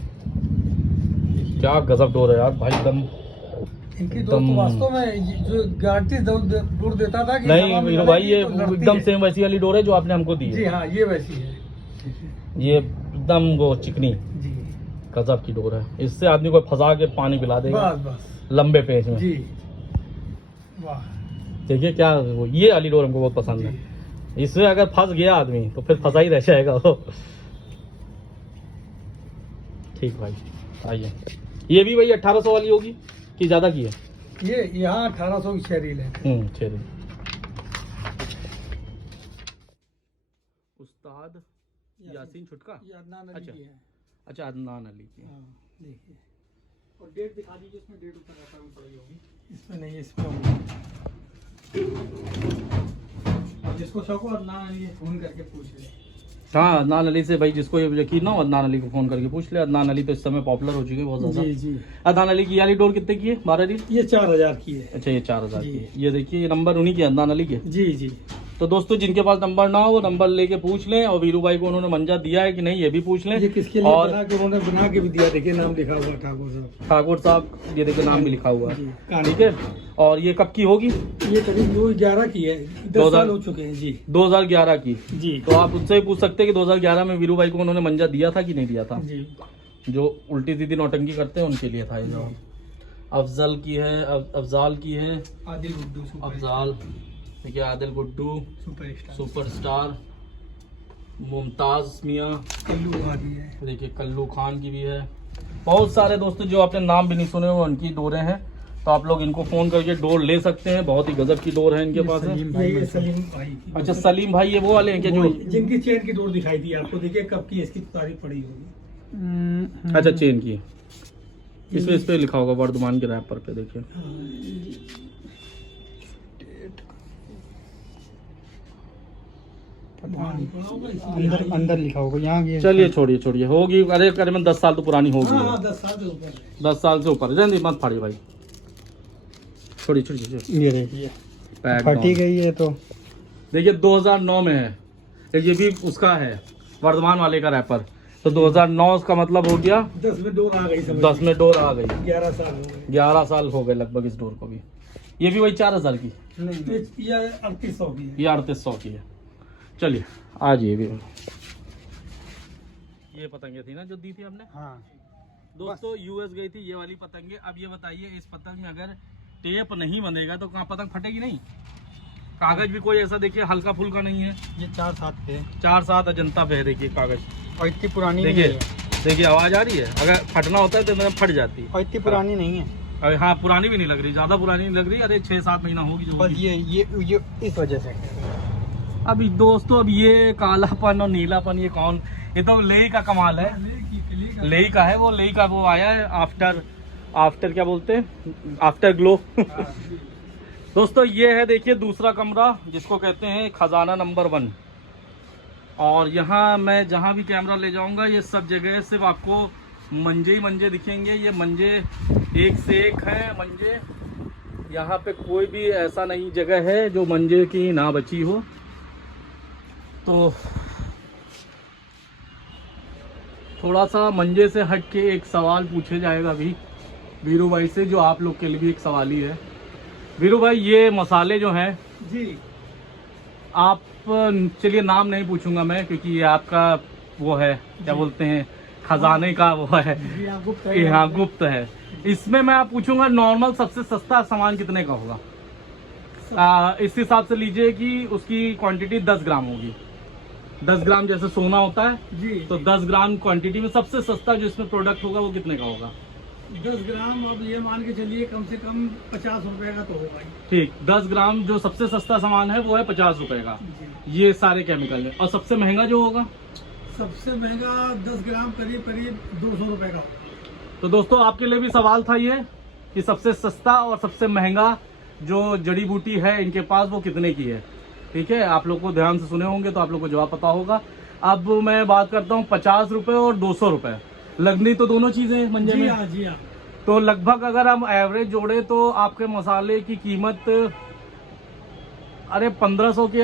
क्या गजब डोर है यार भाई, एकदम। इनकी डोर तो वास्तव में ये जो गारंटी डोर देता था कि नहीं सामान वीरू में भाई, ये तो लड़ती एकदम है। सेम वैसी वाली डोर है जो आपने हमको दी जी है। हाँ, ये वैसी है ये एकदम वो चिकनी जी। गजब की डोर है, इससे आदमी को फंसा के पानी पिला देगा बस बस लंबे पेच में। जी, वाह। देखिए क्या वो, ये वाली डोर हमको बहुत पसंद है। इससे अगर फंस गया आदमी तो फिर फंसा ही रह जाएगा वो। ठीक भाई, आइए। ये भी भाई 1800 वाली होगी कि ज्यादा की है? ये यहाँ 1800 की शेरील है। चलिए। उस्ताद यासीन छुटका, ये अदनान अली अच्छा। की है। अच्छा, अदनान अली की। हाँ, देखिए, और डेट दिखा दीजिए, इसमें डेट ऊपर रहता है, पड़ी होगी। इसमें नहीं, इसमें होगी। और जिसको शौक हो अदनान अली फोन करके पूछ ले। हाँ, अदनान अली से भाई जिसको ये यकीन ना हो, अदनान अली को फोन करके पूछ ले। अदनान अली तो इस समय पॉपुलर हो चुके हैं बहुत ज्यादा। जी जी, अदनान अली की वाली डोर कितने की है? 12 रील? ये 4000 की है। अच्छा, ये 4000 की जी। है। ये देखिए, ये नंबर उन्हीं के, अदनान अली के। जी जी, तो दोस्तों जिनके पास नंबर ना हो वो नंबर लेके पूछ लें, और वीरू भाई को उन्होंने मंजा दिया है कि नहीं ये भी पूछ लें। ये किसके लिए और बना के उन्होंने बना के भी दिया, देखिए नाम लिखा हुआ ठाकुर साहब। ठाकुर साहब, ये देखिए नाम भी लिखा हुआ जी, है, कहानी। ठीक है। और ये कब की होगी? ये करीब 2011 की है, 10 2000 साल हो चुके हैं। जी 2011 की। जी तो आप उनसे भी पूछ सकते हैं कि 2011 में वीरू भाई को उन्होंने मंजा दिया था कि नहीं दिया था। जी, जो उल्टी सीधी नौटंकी करते हैं उनके लिए था ये जवाब। अफजल की है, अफजाल की है, आदिल गुड्डू अफजाल, देखिए आदिल गुड्डू सुपरस्टार, सुपरस्टार, मुमताज मियाँ, कल्लू भाभी है। देखिए कल्लू खान की भी है। बहुत सारे दोस्तों जो आपने नाम भी नहीं सुने वो उनकी डोरें हैं, तो आप लोग इनको फोन करके डोर ले सकते हैं। बहुत ही गजब की डोर है इनके पास है। ये सलीम भाई की। अच्छा, सलीम भाई ये वो वाले हैं क्या जो? जिनकी चेन की डोर दिखाई थी आपको, देखिए कब की इसकी तारीख पड़ी होगी। अच्छा, चेन की। इस पे लिखा होगा वर्धमान के रैपर पे, देखिए। अंदर लिखा होगा यहाँ की। चलिए छोड़िए होगी, अरे करीबन 10 साल तो पुरानी होगी। हाँ, 10 साल से ऊपर है। 10 साल से ऊपर। रहने मत फाड़िए भाई, छोड़िए। ये देखिए, पैक फटी डाउन। गई है तो। देखिए 2009 में है, ये भी उसका है वर्धमान वाले का रैपर। तो 2009 का मतलब हो गया 10 में डोर आ गई, समझ 10 में डोर आ गई। 11 साल हो गए। 11 साल हो गए लगभग इस डोर को भी। ये भी वही 4000 की, ये 3800 की है। ये 3800 की है। चलिए आ जाइए भी। ये पतंगे थी ना जो दी थी आपने? हाँ, दोस्तों यूएस गई थी ये वाली पतंगे। अब ये बताइए, इस पतंग में अगर टेप नहीं बनेगा तो कहाँ पतंग फटेगी नहीं? कागज भी कोई ऐसा देखिए हल्का फुल्का नहीं है। ये 4-7 पे 4-7 अजंता पे है, देखिए कागज। और इतनी पुरानी नहीं देखिए है। देखिए आवाज आ रही है, अगर फटना होता है तो एकदम फट जाती है। और इतनी पुरानी नहीं है। अरे हाँ, पुरानी भी नहीं लग रही, ज्यादा पुरानी नहीं लग रही। अरे 6-7 महीना होगी जो बस होगी। ये इस वजह से। अब दोस्तों, अब ये कालापन और नीलापन ये कौन? ये तो लेई का कमाल है। लेई का है वो, लेई का वो आया है आफ्टर क्या बोलते हैं, आफ्टर ग्लो। दोस्तों ये है, देखिए दूसरा कमरा जिसको कहते हैं खजाना नंबर 1। और यहाँ मैं जहाँ भी कैमरा ले जाऊँगा ये सब जगह सिर्फ आपको मंजे ही मंजे दिखेंगे। ये मंजे एक से एक हैं मंजे। यहाँ पे कोई भी ऐसा नहीं जगह है जो मंजे की ना बची हो। तो थोड़ा सा मंजे से हट के एक सवाल पूछे जाएगा अभी वीरू भाई से, जो आप लोग के लिए भी एक सवाल ही है। वीरू भाई, ये मसाले जो हैं जी आप, चलिए नाम नहीं पूछूंगा मैं क्योंकि ये आपका वो है, क्या बोलते हैं, खजाने का वो है, जी आप गुप्त ये हाँ गुप्त है। इसमें मैं आप पूछूंगा नॉर्मल सबसे सस्ता सामान कितने का होगा? इस हिसाब से लीजिए कि उसकी क्वांटिटी 10 ग्राम होगी। 10 ग्राम जैसे सोना होता है जी तो 10 ग्राम क्वांटिटी में सबसे सस्ता जो इसमें प्रोडक्ट होगा वो कितने का होगा? 10 ग्राम, अब ये मान के चलिए कम से कम 50 रुपए का तो होगा ही। ठीक, 10 ग्राम जो सबसे सस्ता सामान है वो है 50 रुपए का। जी ये सारे केमिकल है। और सबसे महंगा जो होगा? सबसे महंगा 10 ग्राम करीब करीब 200 रुपए का होगा। तो दोस्तों आपके लिए भी सवाल था ये कि सबसे सस्ता और सबसे महंगा जो जड़ी बूटी है इनके पास वो कितने की है। ठीक है, आप लोग को ध्यान से सुने होंगे तो आप लोग को जवाब पता होगा। अब मैं बात करता हूँ 50 रुपए और 200 रुपए। लगनी तो दोनों चीजें हैं मंजे जी में। हाँ जी हाँ। तो लगभग अगर हम एवरेज जोड़े तो आपके मसाले की कीमत अरे 1500 के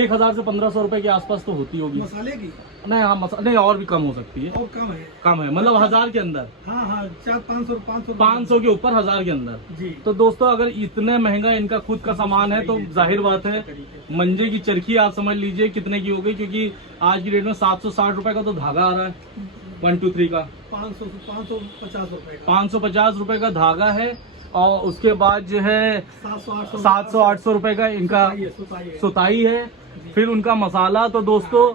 1000 से 1500 रुपए के आसपास तो होती होगी। मसाले की नहीं हाँ नहीं, और भी कम हो सकती है। और कम है। कम है मतलब 1000 के अंदर, हाँ हाँ 400 500 500 के ऊपर 1000 के अंदर। जी तो दोस्तों अगर इतने महंगा इनका खुद का सामान है तो जाहिर बात है मंजे की चरखी आप समझ लीजिए कितने की हो गई, क्योंकि आज की डेट में 760 रुपए का तो धागा आ रहा है 1 2 3 का। 550 रुपए का 550 रुपए का धागा है और उसके बाद जो है 700-800 रुपए का इनका सुताई है, फिर उनका मसाला। तो दोस्तों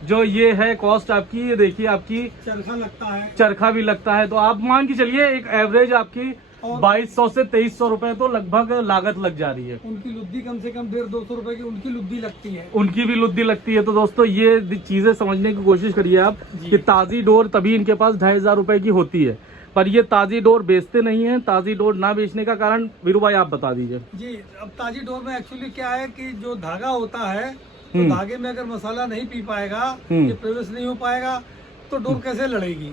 जो ये है कॉस्ट आपकी, ये देखिए आपकी चरखा लगता है, चरखा भी लगता है। तो आप मान के चलिए एक एवरेज आपकी 2200 से 2300 रुपए तो लगभग लागत लग जा रही है। उनकी लुद्दी कम से कम 150-200 रुपए की उनकी लुद्दी लगती है। उनकी भी लुद्दी लगती है। तो दोस्तों ये चीजें समझने की कोशिश करिए आप कि ताजी डोर तभी इनके पास 2500 रुपए की होती है, पर ये ताजी डोर बेचते नहीं है। ताजी डोर ना बेचने का कारण वीरू भाई आप बता दीजिए। जी अब ताजी डोर में एक्चुअली क्या है कि जो धागा होता है तो धागे में अगर मसाला नहीं पी पाएगा, ये प्रवेश नहीं हो पाएगा तो डोर कैसे लड़ेगी।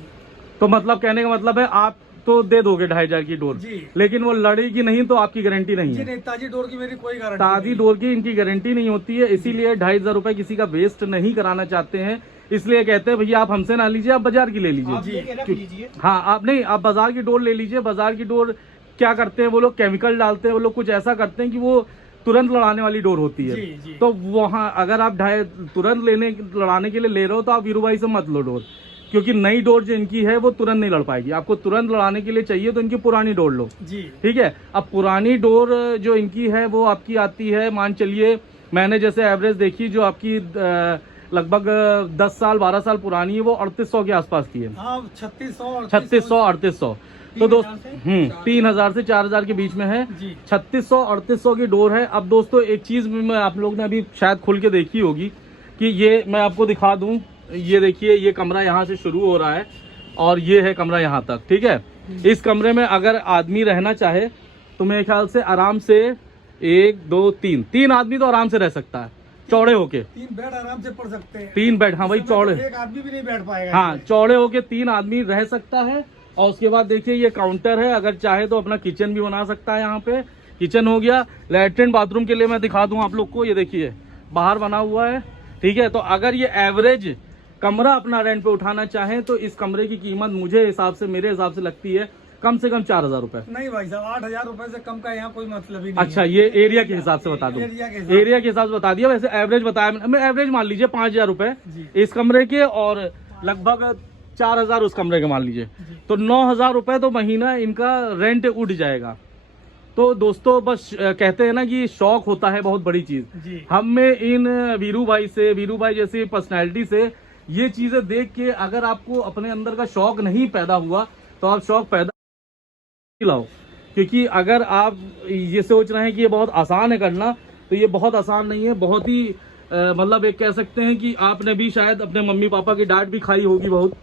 तो मतलब कहने का मतलब है आप तो दे दोगे 2500 की डोर, जी लेकिन वो लड़ेगी नहीं तो आपकी गारंटी नहीं जी है। नहीं, ताजी डोर की मेरी कोई गारंटी ताजी नहीं। डोर की इनकी गारंटी नहीं होती है, इसीलिए 2500 रुपए किसी का वेस्ट नहीं कराना चाहते हैं। इसलिए कहते हैं भैया आप हमसे ना लीजिए, आप बाजार की ले लीजिए। हाँ आप नहीं, आप बाजार की डोर ले लीजिए। बाजार की डोर क्या करते हैं वो लोग, केमिकल डालते हैं, वो लोग कुछ ऐसा करते हैं कि वो तुरंत लड़ाने वाली डोर होती है। जी। तो वहाँ अगर आप तुरंत लड़ाने के लिए ले रहे हो तो आप वीरू भाई से मत लो डोर, क्योंकि नई डोर जो इनकी है वो तुरंत नहीं लड़ पाएगी। आपको तुरंत लड़ाने के लिए चाहिए तो इनकी पुरानी डोर लो। जी ठीक है, अब पुरानी डोर जो इनकी है वो आपकी आती है, मान चलिए मैंने जैसे एवरेज देखी जो आपकी लगभग 10 साल 12 साल पुरानी है, वो 3800 के आसपास की है। हाँ 3600 3800 तो दोस्त 3000 से 4000 के बीच में है। जी 3600-3800 की डोर है। अब दोस्तों एक चीज में आप लोग ने अभी शायद खुल के देखी होगी कि ये मैं आपको दिखा दूं, ये देखिए ये कमरा यहाँ से शुरू हो रहा है और ये है कमरा यहाँ तक। ठीक है, इस कमरे में अगर आदमी रहना चाहे तो मेरे ख्याल से आराम से 1 2 3 आदमी तो आराम से रह सकता है चौड़े होके। 3 बेड आराम से पड़ सकते हैं। 3 बेड, हाँ भाई चौड़े, एक आदमी भी नहीं बैठ पाएगा। हाँ चौड़े होके 3 आदमी रह सकता है। और उसके बाद देखिए ये काउंटर है, अगर चाहे तो अपना किचन भी बना सकता है। यहाँ पे किचन हो गया। लैट्रिन बाथरूम के लिए मैं दिखा दूं आप लोग को, ये देखिए बाहर बना हुआ है। ठीक है, तो अगर ये एवरेज कमरा अपना रेंट पे उठाना चाहें तो इस कमरे की कीमत मुझे हिसाब से मेरे हिसाब से लगती है कम से कम 4000 रुपए। नहीं भाई साहब, 8000 रुपए से कम का यहाँ कोई मतलब ही नहीं। अच्छा, ये एरिया के हिसाब से बता दूं, एरिया के हिसाब से बता दिया। वैसे एवरेज बताया मैं, एवरेज मान लीजिए 5000 रुपए इस कमरे के और लगभग 4000 उस कमरे के मान लीजिए, तो 9000 रुपए तो महीना इनका रेंट उठ जाएगा। तो दोस्तों बस कहते हैं ना कि शौक होता है बहुत बड़ी चीज। हमें इन वीरू भाई जैसी पर्सनैलिटी से ये चीजें देख के अगर आपको अपने अंदर का शौक नहीं पैदा हुआ तो आप शौक पैदा लाओ, क्योंकि अगर आप ये सोच रहे हैं कि ये बहुत आसान है करना तो ये बहुत आसान नहीं है। बहुत ही मतलब एक कह सकते हैं कि आपने भी शायद अपने मम्मी पापा की डांट भी खाई होगी बहुत।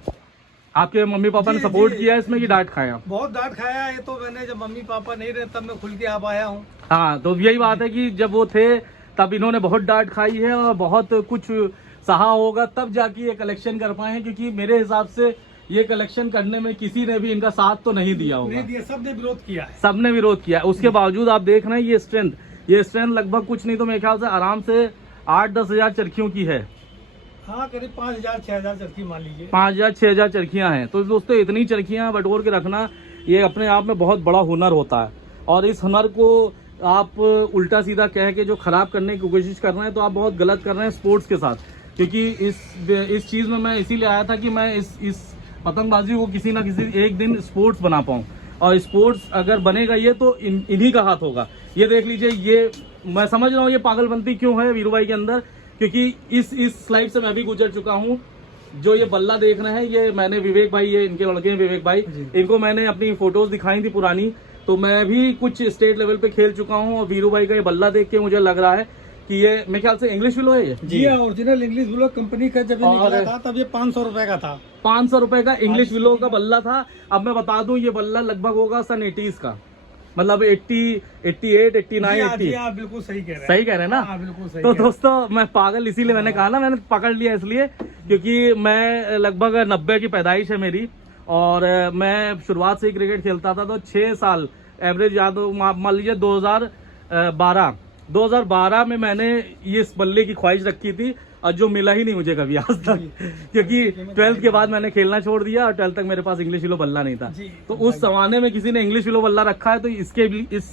आपके मम्मी पापा ने सपोर्ट किया इसमें कि डांट खाया? बहुत डांट खाया। ये तो मैंने जब मम्मी पापा नहीं रहे तब मैं खुल के आप आया हूँ। हाँ, तो यही बात है कि जब वो थे तब इन्होंने बहुत डांट खाई है और बहुत कुछ सहा होगा, तब जाके ये कलेक्शन कर पाए हैं। क्योंकि मेरे हिसाब से ये कलेक्शन करने में किसी ने भी इनका साथ तो नहीं दिया होगा। नहीं दिया, सबने विरोध किया है। सबने विरोध किया है। उसके बावजूद आप देख रहे हैं ये स्ट्रेंथ लगभग कुछ नहीं तो मेरे ख्याल से आराम से 8-10 हजार चरखियों की है। हाँ करीब 5,000-6,000 चरखी मान लीजिए। 5,000-6,000 चरखियां हैं। तो दोस्तों इतनी चरखियां बटोर के रखना ये अपने आप में बहुत बड़ा हुनर होता है, और इस हुनर को आप उल्टा सीधा कह के जो खराब करने की कोशिश कर रहे हैं तो आप बहुत गलत कर रहे हैं स्पोर्ट्स के साथ। क्योंकि इस चीज़ में मैं इसीलिए आया था कि मैं इस पतंगबाजी को किसी ना किसी एक दिन स्पोर्ट्स बना पाऊँ, और स्पोर्ट्स अगर बनेगा ये तो इन्हीं का हाथ होगा। ये देख लीजिए, ये मैं समझ रहा हूँ ये पागलपंती क्यों है वीरू भाई के अंदर, क्योंकि इस स्लाइड से मैं भी गुजर चुका हूँ। जो ये बल्ला देख रहे हैं ये मैंने विवेक भाई, ये इनके लड़के हैं विवेक भाई, इनको मैंने अपनी फोटोज दिखाई थी पुरानी, तो मैं भी कुछ स्टेट लेवल पे खेल चुका हूँ। और वीरू भाई का ये बल्ला देख के मुझे लग रहा है कि ये मेरे ख्याल से इंग्लिश विलो है ये। जी ओरिजिनल इंग्लिश विलो कंपनी का जब ये निकला था तब ये 500 रुपए का था। 500 रुपए का इंग्लिश विलो का बल्ला था। अब मैं बता दूं ये बल्ला लगभग होगा सन 80s का, मतलब 80, 88, 89, 80। आप बिल्कुल सही कह रहे हैं। सही कह रहे हैं ना? हाँ, बिल्कुल सही तो दोस्तों मैं पागल इसीलिए मैंने कहा ना, मैंने पकड़ लिया इसलिए क्योंकि मैं लगभग 90 की पैदाइश है मेरी, और मैं शुरुआत से ही क्रिकेट खेलता था। तो 6 साल एवरेज याद मान लीजिए 2012 में मैंने ये इस बल्ले की ख्वाहिश रखी थी, और जो मिला ही नहीं मुझे कभी आज तक, क्योंकि 12th के बाद मैंने खेलना छोड़ दिया, और 12th तक मेरे पास इंग्लिश विलो बल्ला नहीं था। तो उस जमाने में किसी ने इंग्लिश विलो बल्ला रखा है, तो इसके इस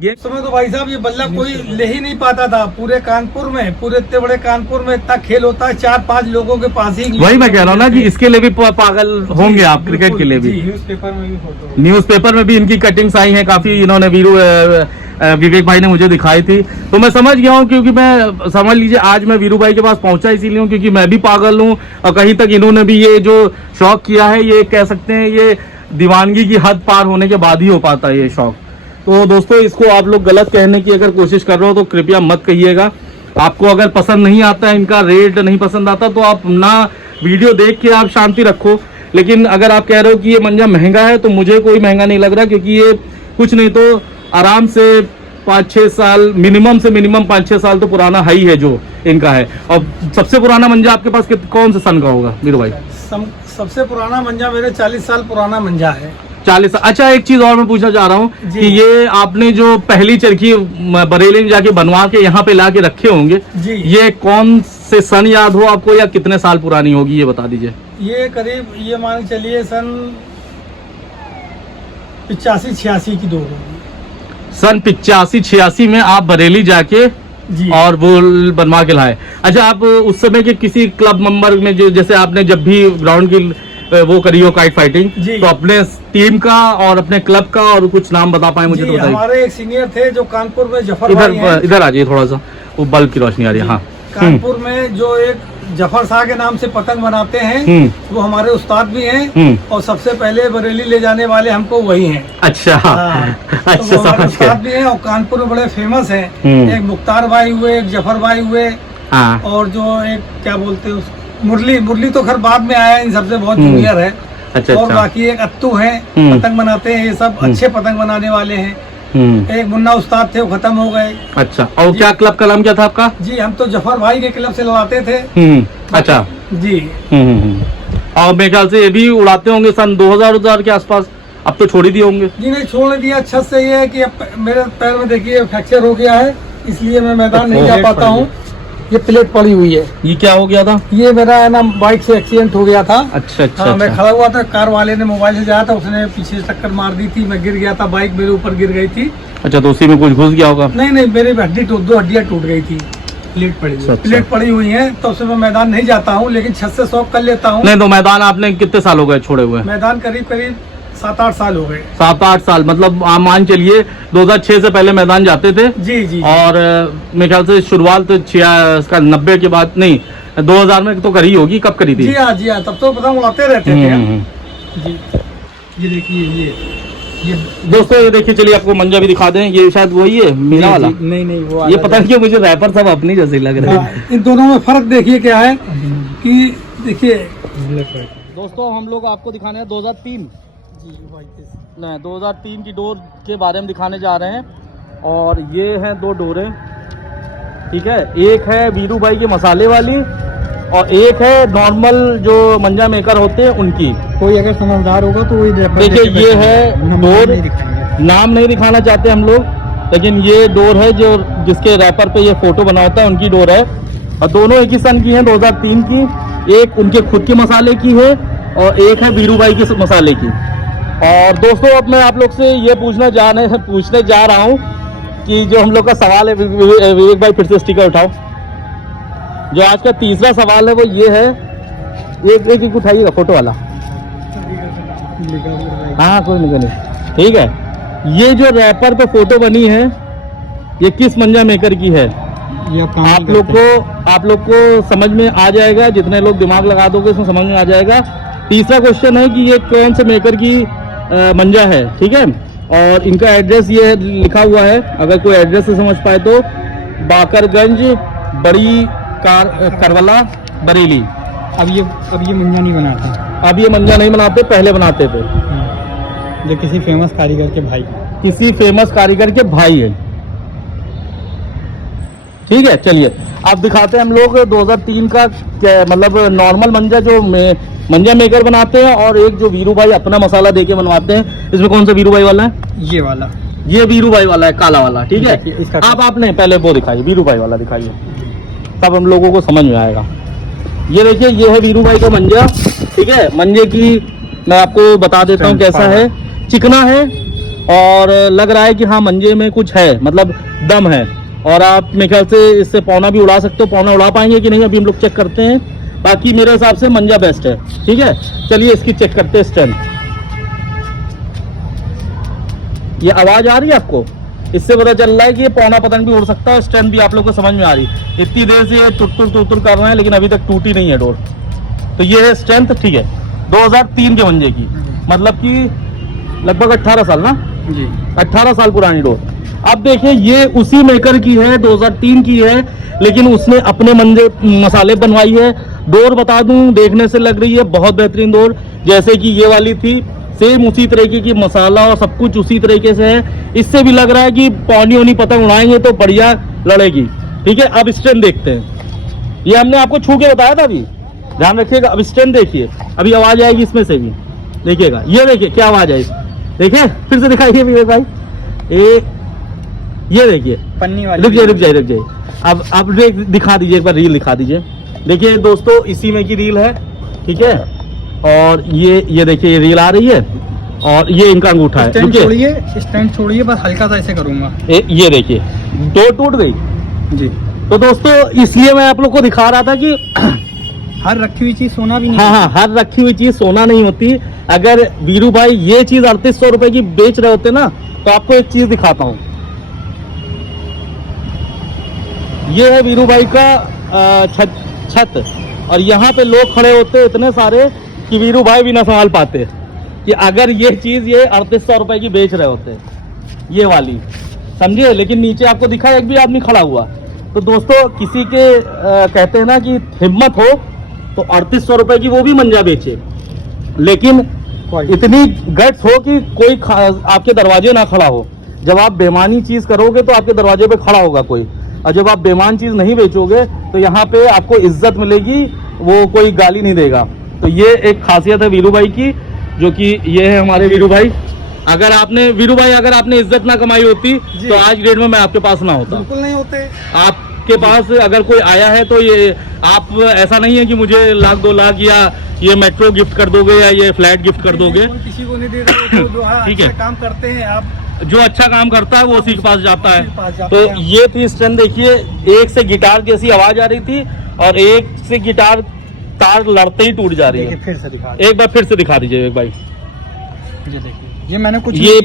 गेम समय तो भाई साहब ये बल्ला कोई ले ही नहीं पाता था। पूरे कानपुर में, पूरे इतने बड़े कानपुर में इतना खेल होता है, 4-5 लोगों के पास ही। वही मैं कह रहा हूँ ना कि इसके लिए भी पागल होंगे आप, क्रिकेट के लिए भी। न्यूज़पेपर में भी फोटो, न्यूज़पेपर में भी इनकी कटिंग्स आई हैं काफी, इन्होंने विवेक भाई ने मुझे दिखाई थी। तो मैं समझ गया हूँ, क्योंकि मैं समझ लीजिए आज मैं वीरू भाई के पास पहुंचा इसीलिए हूँ क्योंकि मैं भी पागल हूँ, और कहीं तक इन्होंने भी ये जो शौक किया है ये कह सकते हैं ये दीवानगी की हद पार होने के बाद ही हो पाता है ये शौक। तो दोस्तों इसको आप लोग गलत कहने की अगर कोशिश कर रहे हो तो कृपया मत कहिएगा। आपको अगर पसंद नहीं आता है, इनका रेट नहीं पसंद आता, तो आप ना वीडियो देख के आप शांति रखो। लेकिन अगर आप कह रहे हो कि ये मंजा महंगा है, तो मुझे कोई महंगा नहीं लग रहा, क्योंकि ये कुछ नहीं तो आराम से 5-6 साल, मिनिमम से मिनिमम 5-6 साल तो पुराना हाई है जो इनका है। और सबसे पुराना मंजा आपके पास कौन से सन का होगा वीरू भाई? सबसे पुराना मंजा मेरे 40 साल पुराना मंजा है। 40 साल। अच्छा एक चीज और मैं पूछना चाह रहा हूँ कि ये आपने जो पहली चरखी बरेली में जाके बनवा के यहाँ पे ला के रखे होंगे जी, ये कौन से सन याद हो आपको, या कितने साल पुरानी होगी ये बता दीजिए? ये करीब ये मान के चलिए सन 85-86 की दो होगी। सन 85-86 में आप बरेली जाके जी, और वो बनवा के लाए। अच्छा आप उस समय के किसी क्लब मेंबर में, जो जैसे आपने जब भी ग्राउंड की वो करी हो काइट फाइटिंग, तो अपने टीम का और अपने क्लब का और कुछ नाम बता पाए मुझे? तो बताइए। हमारे एक सीनियर थे जो कानपुर में जफर भाई हैं। इधर आ जाइए थोड़ा सा, वो बल्ब की रोशनी आ रही है। हाँ, कानपुर में जो एक जफर शाह के नाम से पतंग बनाते हैं, वो हमारे उस्ताद भी हैं, और सबसे पहले बरेली ले जाने वाले हमको वही हैं। अच्छा तो अच्छा, वो हमारे समझ उस्ताद गए। भी हैं और कानपुर में बड़े फेमस हैं। एक मुख्तार भाई हुए, एक जफर भाई हुए, हाँ, और जो एक क्या बोलते हैं मुरली तो खैर बाद में आया, इन सबसे बहुत जूनियर है। अच्छा, और अच्छा। बाकी एक अत्तू है, पतंग बनाते हैं, ये सब अच्छे पतंग बनाने वाले हैं। एक मुन्ना उस्ताद थे, वो खत्म हो गए। अच्छा, और क्या क्लब का नाम क्या था आपका? जी हम तो जफर भाई के क्लब से लड़ाते थे। अच्छा जी। और मेरे ख्याल से ये भी उड़ाते होंगे सन 2000 के आसपास, अब तो छोड़ ही दिए होंगे। जी नहीं छोड़ दिया। छत से ये है कि अब मेरे पैर में देखिए फ्रैक्चर हो गया है, इसलिए मैं मैदान नहीं जा पाता हूँ। ये प्लेट पड़ी हुई है। ये क्या हो गया था? ये मेरा है ना बाइक से एक्सीडेंट हो गया था। अच्छा अच्छा, हाँ, मैं अच्छा। खड़ा हुआ था, कार वाले ने मोबाइल से जाया था, उसने पीछे से टक्कर मार दी थी, मैं गिर गया था, बाइक मेरे ऊपर गिर गई थी। अच्छा, तो उसी में कुछ घुस गया होगा? नहीं मेरी हड्डी दो हड्डियाँ टूट गई थी। प्लेट पड़ी हुई है, तो उससे मैं मैदान नहीं जाता हूँ, लेकिन छत से शौक कर लेता हूँ। नहीं तो मैदान आपने कितने साल हो गए छोड़े हुए? मैदान करीब 7-8 साल हो गए। 7-8 साल, मतलब आप मान चलिए 2006 से पहले मैदान जाते थे। जी। और मेरे ख्याल से शुरुआत तो 90 के बाद नहीं, 2000 में तो करी होगी। कब करी थी? जी हाँ, तब तो पतंग उड़ाते रहते थे हम। जी, ये देखिए ये दोस्तों ये देखिए, चलिए आपको मंजा भी दिखा दें। ये शायद वही है मीना वाला? नहीं वो ये पता नहीं क्यों मुझे रैपर सब अपनी जैसे लग रहे हैं। इन दोनों में फर्क देखिए क्या है कि देखिए। दोस्तों हम लोग आपको दिखाने हैं 2003 नहीं 2003 की डोर के बारे में दिखाने जा रहे हैं। और ये हैं 2 डोरें, ठीक है। एक है वीरू भाई के मसाले वाली, और एक है नॉर्मल जो मंजा मेकर होते हैं उनकी। कोई अगर समझदार होगा तो वही देखिए ये है डोर, नाम नहीं दिखाना चाहते हम लोग, लेकिन ये डोर है जो जिसके रैपर पे ये फोटो बना होता है, उनकी डोर है। और दोनों एक ही सन की हैं, 2003 की। एक उनके खुद के मसाले की है और एक है वीरू भाई के मसाले की। और दोस्तों अब मैं आप लोग से ये पूछने जा रहा हूँ कि जो हम लोग का सवाल है, विवेक भाई फिर से स्टिकर उठाओ। जो आज का तीसरा सवाल है वो ये है, एक उठाइएगा फोटो वाला। हाँ कोई नहीं, ठीक है। ये जो रैपर पे फोटो बनी है ये किस मंजा मेकर की है? ये आप लोग को समझ में आ जाएगा, जितने लोग दिमाग लगा दोगे इसमें समझ में आ जाएगा। तीसरा क्वेश्चन है कि ये कौन से मेकर की मंजा है, ठीक है। और इनका एड्रेस ये लिखा हुआ है, अगर कोई एड्रेस से समझ पाए तो बाकरगंज, बड़ी करवला, बरेली। अब ये मंजा नहीं बनाते, अब ये मंजा नहीं बनाते, पहले बनाते थे। जो किसी फेमस कारीगर के भाई, किसी फेमस कारीगर के भाई है, ठीक है। चलिए अब दिखाते हैं हम लोग 2003 का मतलब नॉर्मल मंजा जो मंजा मेकर बनाते हैं, और एक जो वीरू भाई अपना मसाला देके बनवाते हैं। इसमें कौन सा वीरू भाई वाला है? ये वाला, ये वीरू भाई वाला है, काला वाला, ठीक है। इसका अब आपने पहले वो दिखाइए, वीरू भाई वाला दिखाइए, तब हम लोगों को समझ में आएगा। ये देखिए, ये है वीरू भाई का मंजा, ठीक है। मंजे की मैं आपको बता देता हूँ कैसा है। चिकना है और लग रहा है कि हाँ मंजे में कुछ है, मतलब दम है। और आप मेरे ख्याल से इससे पौना भी उड़ा सकते हो। पौना उड़ा पाएंगे कि नहीं अभी हम लोग चेक करते हैं। बाकी मेरे हिसाब से मंजा बेस्ट है, ठीक है। चलिए इसकी चेक करते हैं स्ट्रेंथ। ये आवाज आ रही है आपको? इससे पता चल रहा है कि ये पौना पतंग भी उड़ सकता है। स्ट्रेंथ भी आप लोग को समझ में आ रही है। इतनी देर से ये टुटुर कर रहे हैं लेकिन अभी तक टूटी नहीं है डोर। तो ये है स्ट्रेंथ, ठीक है। 2003 के मंजे की, मतलब कि लगभग 18 साल ना जी, 18 साल पुरानी डोर। अब देखिए ये उसी मेकर की है, 2003 की है, लेकिन उसने अपने मंजे मसाले बनवाई है। डोर बता दूं, देखने से लग रही है बहुत बेहतरीन डोर, जैसे कि ये वाली थी, सेम उसी तरीके की मसाला और सब कुछ उसी तरीके से है। इससे भी लग रहा है कि पौनी ओनी पतंग उड़ाएंगे तो बढ़िया लड़ेगी, ठीक है। अब स्ट्रेंथ देखते हैं। ये हमने आपको छू के बताया था, अभी ध्यान रखिएगा। अब स्ट्रेंथ देखिए, अभी आवाज आएगी इसमें से भी, देखिएगा। ये देखिए क्या आवाज आई, देखिए फिर से दिखाइए विवेक भाई। ये देखिए, पन्नी वाली। रुक जाइए। अब दिखा दीजिए, एक बार रील दिखा दीजिए। देखिए दोस्तों, इसी में की रील है, ठीक है। और ये देखिए, ये रील आ रही है और ये इनका अंगूठा है। स्टैंड छोड़िए, बस हल्का सा ऐसे करूंगा। ये देखिए, डोर टूट गई जी। तो दोस्तों इसलिए मैं आप लोग को दिखा रहा था कि हर रखी हुई चीज सोना भी नहीं। हाँ, हर रखी हुई चीज सोना नहीं होती। अगर वीरू भाई ये चीज 3800 रुपए की बेच रहे होते ना, तो आपको एक चीज दिखाता हूँ। ये है वीरू भाई का छत, और यहाँ पे लोग खड़े होते इतने सारे कि वीरू भाई भी ना संभाल पाते कि अगर ये चीज ये 3800 रुपए की बेच रहे होते, ये वाली, समझिए। लेकिन नीचे आपको दिखा एक भी आदमी खड़ा हुआ। तो दोस्तों किसी के कहते हैं ना कि हिम्मत हो तो 3800 रुपए की वो भी मंजा बेचे, लेकिन इतनी गट्स हो कि कोई आपके दरवाजे ना खड़ा हो। जब आप बेमानी चीज करोगे तो आपके दरवाजे पे खड़ा होगा कोई, और जब आप बेमान चीज नहीं बेचोगे तो यहाँ पे आपको इज्जत मिलेगी, वो कोई गाली नहीं देगा। तो ये एक खासियत है वीरू भाई की, जो कि ये है हमारे वीरू भाई। अगर आपने इज्जत ना कमाई होती तो आज डेट में मैं आपके पास ना होता। बिल्कुल नहीं होते। आपके पास अगर कोई आया है तो ये आप ऐसा नहीं है कि मुझे 1,00,000 2,00,000 या ये मेट्रो गिफ्ट कर दोगे या ये फ्लैट गिफ्ट कर दोगे। किसी को नहीं दे रहे, जो ठीक है, काम करते हैं आप, जो अच्छा काम करता है वो उसी के पास जाता है। जाते तो हैं। ये थी स्ट्रेंथ। देखिए, एक से गिटार जैसी आवाज आ रही थी और एक से गिटार तार लड़ते ही टूट जा रही है। फिर से दिखा, एक बार फिर से दिखा दीजिए एक भाई। ये देखिए, ये मैंने कुछ ये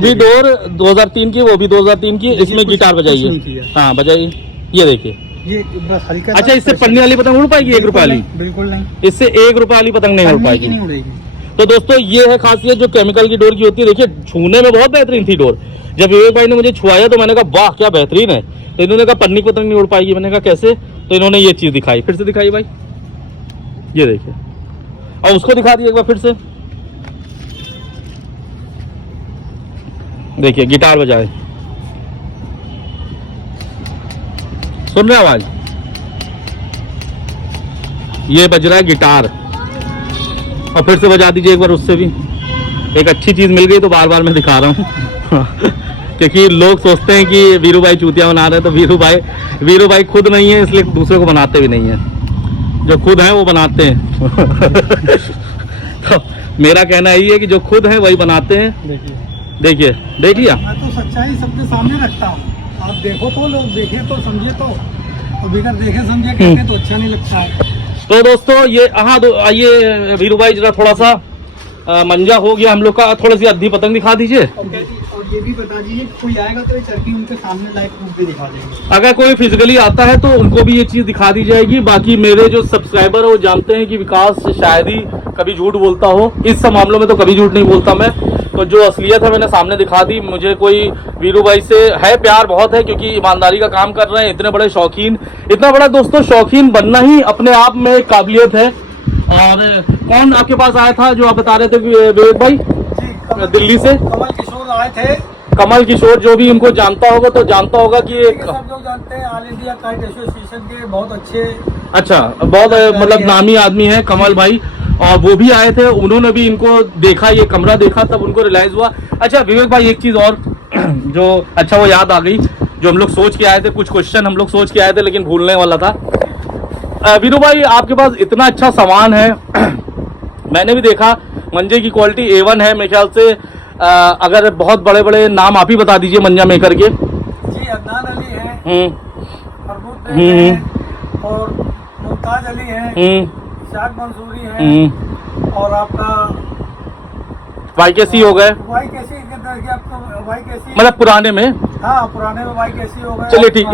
भी डोर 2003 की, वो भी 2003 की। इसमें गिटार बजाइए, हाँ बजाइए। ये देखिए, ये बस हल्का। अच्छा, इससे पन्नी वाली पतंग उड़ पाएगी 1 रुपए वाली? बिल्कुल नहीं, इससे 1 रुपए वाली पतंग नहीं उड़ पाएगी। नहीं उड़ेगी। तो दोस्तों ये है खासियत जो केमिकल की डोर की होती है। देखिए छूने में बहुत बेहतरीन थी डोर। जब विवेक भाई ने मुझे छुआया तो मैंने कहा वाह क्या बेहतरीन है। तो इन्होंने कहा पन्नी की पतंग नहीं उड़ पाएगी। मैंने कहा कैसे? तो इन्होंने ये चीज दिखाई। फिर से दिखाई भाई, ये देखिए, और उसको दिखा दिए एक बार फिर से। देखिए गिटार बजाए, सुन रहे आवाज? ये बज रहा है गिटार। और फिर से बजा दीजिए एक बार उससे भी। एक अच्छी चीज मिल गई तो बार बार मैं दिखा रहा हूँ। क्योंकि लोग सोचते हैं कि वीरू भाई चूतिया बना रहे हैं, तो वीरू भाई खुद नहीं है, इसलिए दूसरे को बनाते भी नहीं है। जो खुद है वो बनाते हैं। तो मेरा कहना यही है कि जो खुद है वही बनाते हैं। देखिए देख लिया। मैं तो सच्चाई सबके सामने रखता हूँ, आप देखो तो, लोग देखे तो समझे तो, और बिगर देखे समझे कहते तो अच्छा नहीं लगता है। तो दोस्तों ये आइए वीरू भाई जरा थोड़ा सा मंजा हो गया हम लोग का, थोड़ी सी अद्धी पतंग दिखा दीजिए। ओके जी, और ये भी बता दीजिए कोई आएगा तो ये चरखी उनके सामने लाइव प्रूफ भी दिखा देंगे। अगर कोई फिजिकली आता है तो उनको भी ये चीज दिखा दी जाएगी। बाकी मेरे जो सब्सक्राइबर है वो जानते हैं कि विकास शायद ही कभी झूठ बोलता हो, इस सब मामलों में तो कभी झूठ नहीं बोलता मैं। तो जो असलियत है मैंने सामने दिखा दी। मुझे कोई वीरू भाई से है प्यार बहुत है, क्योंकि ईमानदारी का काम कर रहे हैं, इतने बड़े शौकीन, इतना बड़ा दोस्तों शौकीन बनना ही अपने आप में एक काबिलियत है। और कौन आपके पास आया था जो आप बता रहे थे विवेक भाई? जी, दिल्ली से कमल किशोर आए थे। कमल किशोर, जो भी इनको जानता होगा तो जानता होगा कि एक सब लोग जानते हैं, ऑल इंडिया काइट एसोसिएशन के बहुत अच्छे, अच्छा बहुत मतलब नामी आदमी है कमल भाई, और वो भी आए थे। उन्होंने भी इनको देखा, ये कमरा देखा, तब उनको रियलाइज हुआ। अच्छा विवेक भाई एक चीज और जो अच्छा वो याद आ गई, जो हम लोग सोच के आए थे, कुछ क्वेश्चन हम लोग सोच के आए थे लेकिन भूलने वाला था। वीरू भाई आपके पास इतना अच्छा सामान है, मैंने भी देखा, मंजे की क्वालिटी A1 है मेरे ख्याल से। अगर बहुत बड़े बड़े नाम आप ही बता दीजिए मंजा मेकर के। जी अदनान अली हैं, फरबुद्दीन हम्म। हैं, और मुमताज अली हैं, शाद मंसूरी हैं, और आपका YKC हो गए, YKC आपको YKC, मतलब पुराने में। हाँ पुराने में YKC हो गए। चलिए ठीक,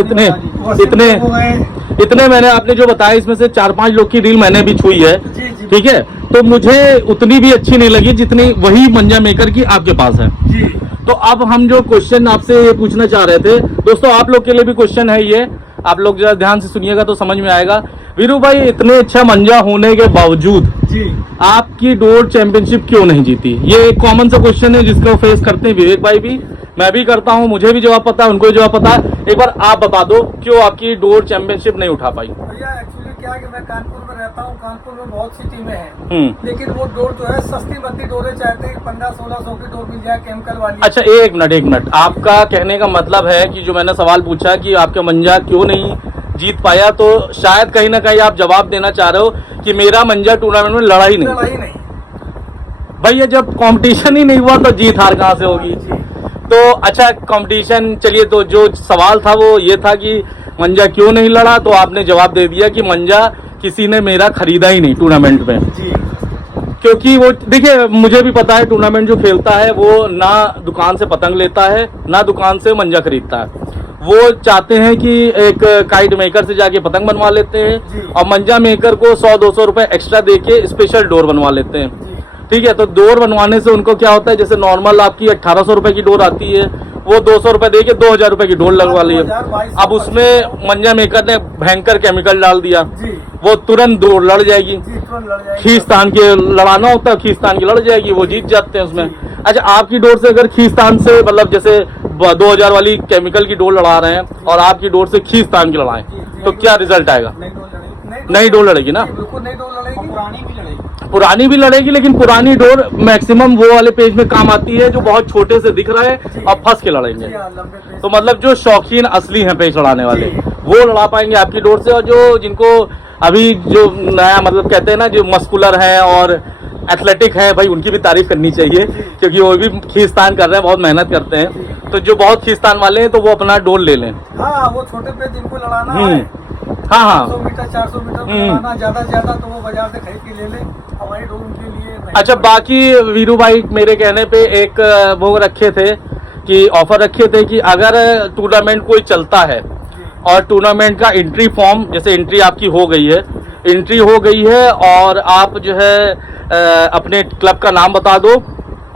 इतने मैंने आपने जो बताया इसमें से 4-5 लोग की रील मैंने भी छुई है, जी जी ठीक है। तो मुझे उतनी भी अच्छी नहीं लगी जितनी वही मंजा मेकर की आपके पास है। जी। तो अब हम जो क्वेश्चन आपसे पूछना चाह रहे थे दोस्तों, आप लोग के लिए भी क्वेश्चन है ये, आप लोग जरा ध्यान से सुनिएगा तो समझ में आएगा। वीरू भाई इतने अच्छा मंजा होने के बावजूद जी आपकी डोर चैंपियनशिप क्यों नहीं जीती? ये एक कॉमन सा क्वेश्चन है जिसको फेस करते हैं विवेक भाई भी, मैं भी करता हूं, मुझे भी जवाब पता है, उनको भी जवाब पता है। एक बार आप बता दो क्यों आपकी डोर चैंपियनशिप नहीं उठा पाई? भैया एक्चुअली क्या है कि मैं कानपुर में रहता हूँ, कानपुर में बहुत सी टीमें हैं, लेकिन वो डोर जो है सस्ती बत्ती डोरे चाहते हैं, 1500-1600 की डोर मिल जाए केमिकल वाली। अच्छा एक मिनट, आपका कहने का मतलब है कि जो मैंने सवाल पूछा कि आपका मंजा क्यों नहीं जीत पाया, तो शायद कहीं ना कहीं आप जवाब देना चाह रहे हो कि मेरा मंजा टूर्नामेंट में लड़ा ही नहीं। भैया जब कंपटीशन ही नहीं हुआ तो जीत हार कहाँ से होगी? तो अच्छा कंपटीशन, चलिए तो जो सवाल था वो ये था कि मंजा क्यों नहीं लड़ा, तो आपने जवाब दे दिया कि मंजा किसी ने मेरा खरीदा ही नहीं टूर्नामेंट में। क्योंकि वो देखिए मुझे भी पता है टूर्नामेंट जो खेलता है वो ना दुकान से पतंग लेता है ना दुकान से मंजा खरीदता है। वो चाहते हैं कि एक काइट मेकर से जाके पतंग बनवा लेते हैं और मंजा मेकर को 100-200 रुपए एक्स्ट्रा देके स्पेशल डोर बनवा लेते हैं, ठीक है। तो डोर बनवाने से उनको क्या होता है, जैसे नॉर्मल आपकी 1800 रुपए की डोर आती है, वो 200 रुपए दे के 2000 रुपए की डोर लगवा ली है। अब उसमें मंजा मेकर ने भयंकर केमिकल डाल दिया, वो तुरंत डोर लड़ जाएगी। खींचतान के लड़ाना होता है, खींचतान की लड़ जाएगी, वो जीत जाते हैं उसमें। अच्छा आपकी डोर से अगर खींचतान से मतलब जैसे 2000 वाली केमिकल की डोर लड़ा रहे हैं और आपकी डोर से खींचतान की लड़ाएं, तो क्या रिजल्ट आएगा? नई डोर लड़ेगी ना, बिल्कुल नई डोर लड़ेगी, पुरानी भी लड़ेगी, लेकिन पुरानी डोर मैक्सिमम वो वाले पेज में काम आती है जो बहुत छोटे से दिख रहे हैं और फंस के लड़ेंगे। तो मतलब जो शौकीन असली हैं पेज लड़ाने वाले वो लड़ा पाएंगे आपकी डोर से, और जो जिनको अभी जो नया मतलब कहते हैं ना जो मस्कुलर है और एथलेटिक है, भाई उनकी भी तारीफ करनी चाहिए क्योंकि वो भी खींचतान कर रहे हैं, बहुत मेहनत करते हैं। तो जो बहुत खींचतान वाले हैं तो वो अपना डोर ले लें। हाँ वो छोटे पे जिनको लड़ाना है, हाँ 100 मीटर 400 मीटर लड़ाना ज्यादा से ज्यादा, तो वो बाजार से खरीद के ले ले, हमारी डोर उनके लिए नहीं। अच्छा बाकी वीरू भाई मेरे कहने पे एक वो रखे थे कि ऑफर रखे थे कि अगर टूर्नामेंट कोई चलता है और टूर्नामेंट का एंट्री फॉर्म, जैसे एंट्री आपकी हो गई है और आप जो है अपने क्लब का नाम बता दो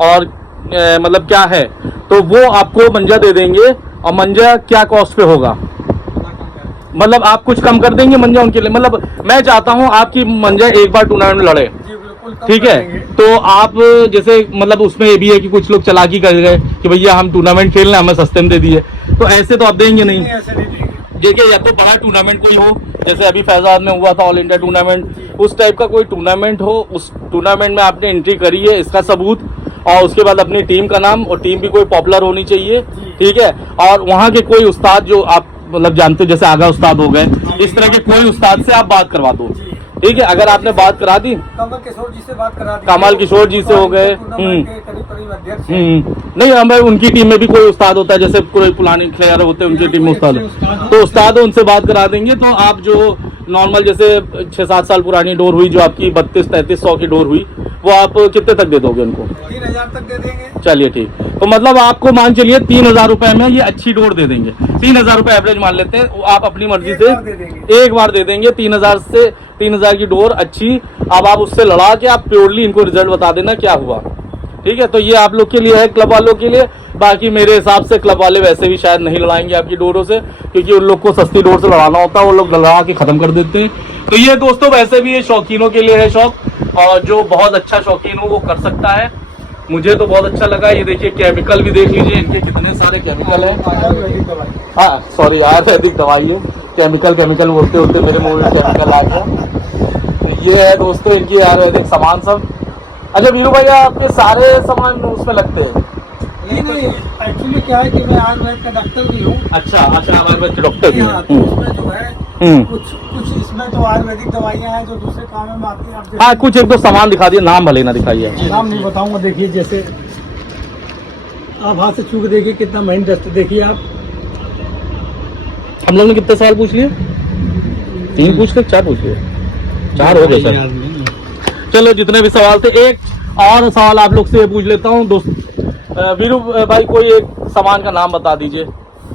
और मतलब क्या है, तो वो आपको मंजा दे देंगे। और मंजा क्या कॉस्ट पे होगा, मतलब आप कुछ कम कर देंगे मंजा उनके लिए। मतलब मैं चाहता हूं आपकी मंजा एक बार टूर्नामेंट लड़े, ठीक है। तो आप जैसे मतलब उसमें ये भी है कि कुछ लोग चालाकी कर गए कि भैया हम टूर्नामेंट खेल रहे हैं, हमें सस्ते में दे दिए, तो ऐसे तो आप देंगे नहीं। देखिए या तो बड़ा टूर्नामेंट कोई हो, जैसे अभी फैजाबाद में हुआ था ऑल इंडिया टूर्नामेंट, उस टाइप का कोई टूर्नामेंट हो, उस टूर्नामेंट में आपने एंट्री करी है इसका सबूत, और उसके बाद अपनी टीम का नाम, और टीम भी कोई पॉपुलर होनी चाहिए, ठीक है। और वहाँ के कोई उस्ताद जो आप मतलब जानते हो, जैसे आगा उस्ताद हो गए, इस तरह के कोई उस्ताद से आप बात करवा दो, ठीक है। अगर आपने बात करा दी, कमल किशोर जी से बात करा दी, कमल किशोर जी से हो गए, करीब अध्यक्ष हैं। नहीं, हमें उनकी टीम में भी कोई उस्ताद होता है, जैसे कोई पुराने प्लेयर होते हैं उनकी टीम में उस्ताद, तो उस्ताद उनसे बात करा देंगे। तो आप जो नॉर्मल जैसे 6-7 साल पुरानी डोर हुई, जो आपकी 32-33 की डोर हुई, वो आप कितने तक दे दोगे उनको? 3000 तक दे देंगे। चलिए ठीक, तो मतलब आपको मान चलिए 3000 रुपए में ये अच्छी डोर दे देंगे। 3000 रुपए एवरेज मान लेते हैं, आप अपनी मर्जी से एक बार दे देंगे 3000 की डोर अच्छी। अब आप उससे लड़ा के आप प्योरली इनको रिजल्ट बता देना क्या हुआ, ठीक है। तो ये आप लोग के लिए है, क्लब वालों के लिए। बाकी मेरे हिसाब से क्लब वाले वैसे भी शायद नहीं लड़ाएंगे आपकी डोरों से, क्योंकि उन लोग को सस्ती डोर से लड़ाना होता है, वो लोग लड़ा के खत्म कर देते हैं। तो ये दोस्तों वैसे भी ये शौकीनों के लिए है शौक, और जो बहुत अच्छा शौकीन हो वो कर सकता है। मुझे तो बहुत अच्छा लगा। ये देखिए केमिकल भी देख लीजिए, इनके कितने सारे केमिकल है। आयुर्वेदिक दवाई। हाँ सॉरी, आयुर्वेदिक दवाई है। केमिकल बोलते होते मेरे मुंह में केमिकल आ गया। तो ये है दोस्तों इनकी आयुर्वेदिक सामान सब। अच्छा वीरू भैया, आपके सारे सामान उसमें लगते हैं? नहीं, एक्चुअली क्या है कि मैं आयुर्वेद का डॉक्टर भी हूँ। अच्छा, आयुर्वेद के डॉक्टर भी हाँ, तो हैं। उसमें जो है कुछ इसमें तो आयुर्वेदिक दवाइयाँ हैं जो दूसरे कामों में आती हैं। आप जैसे- हाँ, कुछ एक दो सामान दिखा दिए, नाम भले ना दिखाइए। नाम नहीं बताऊंगा। देखिए जैसे आप हाथ से छू के देखिए कितना महीन डस्ट, देखिए आप। हम लोग ने कितने सवाल पूछ लिए? 3 पूछ लिए, 4 पूछ लिए? 4 हो गए सर। चलो जितने भी सवाल थे, एक और सवाल आप लोग से पूछ लेता हूँ दोस्त। वीरू भाई, कोई एक सामान का नाम बता दीजिए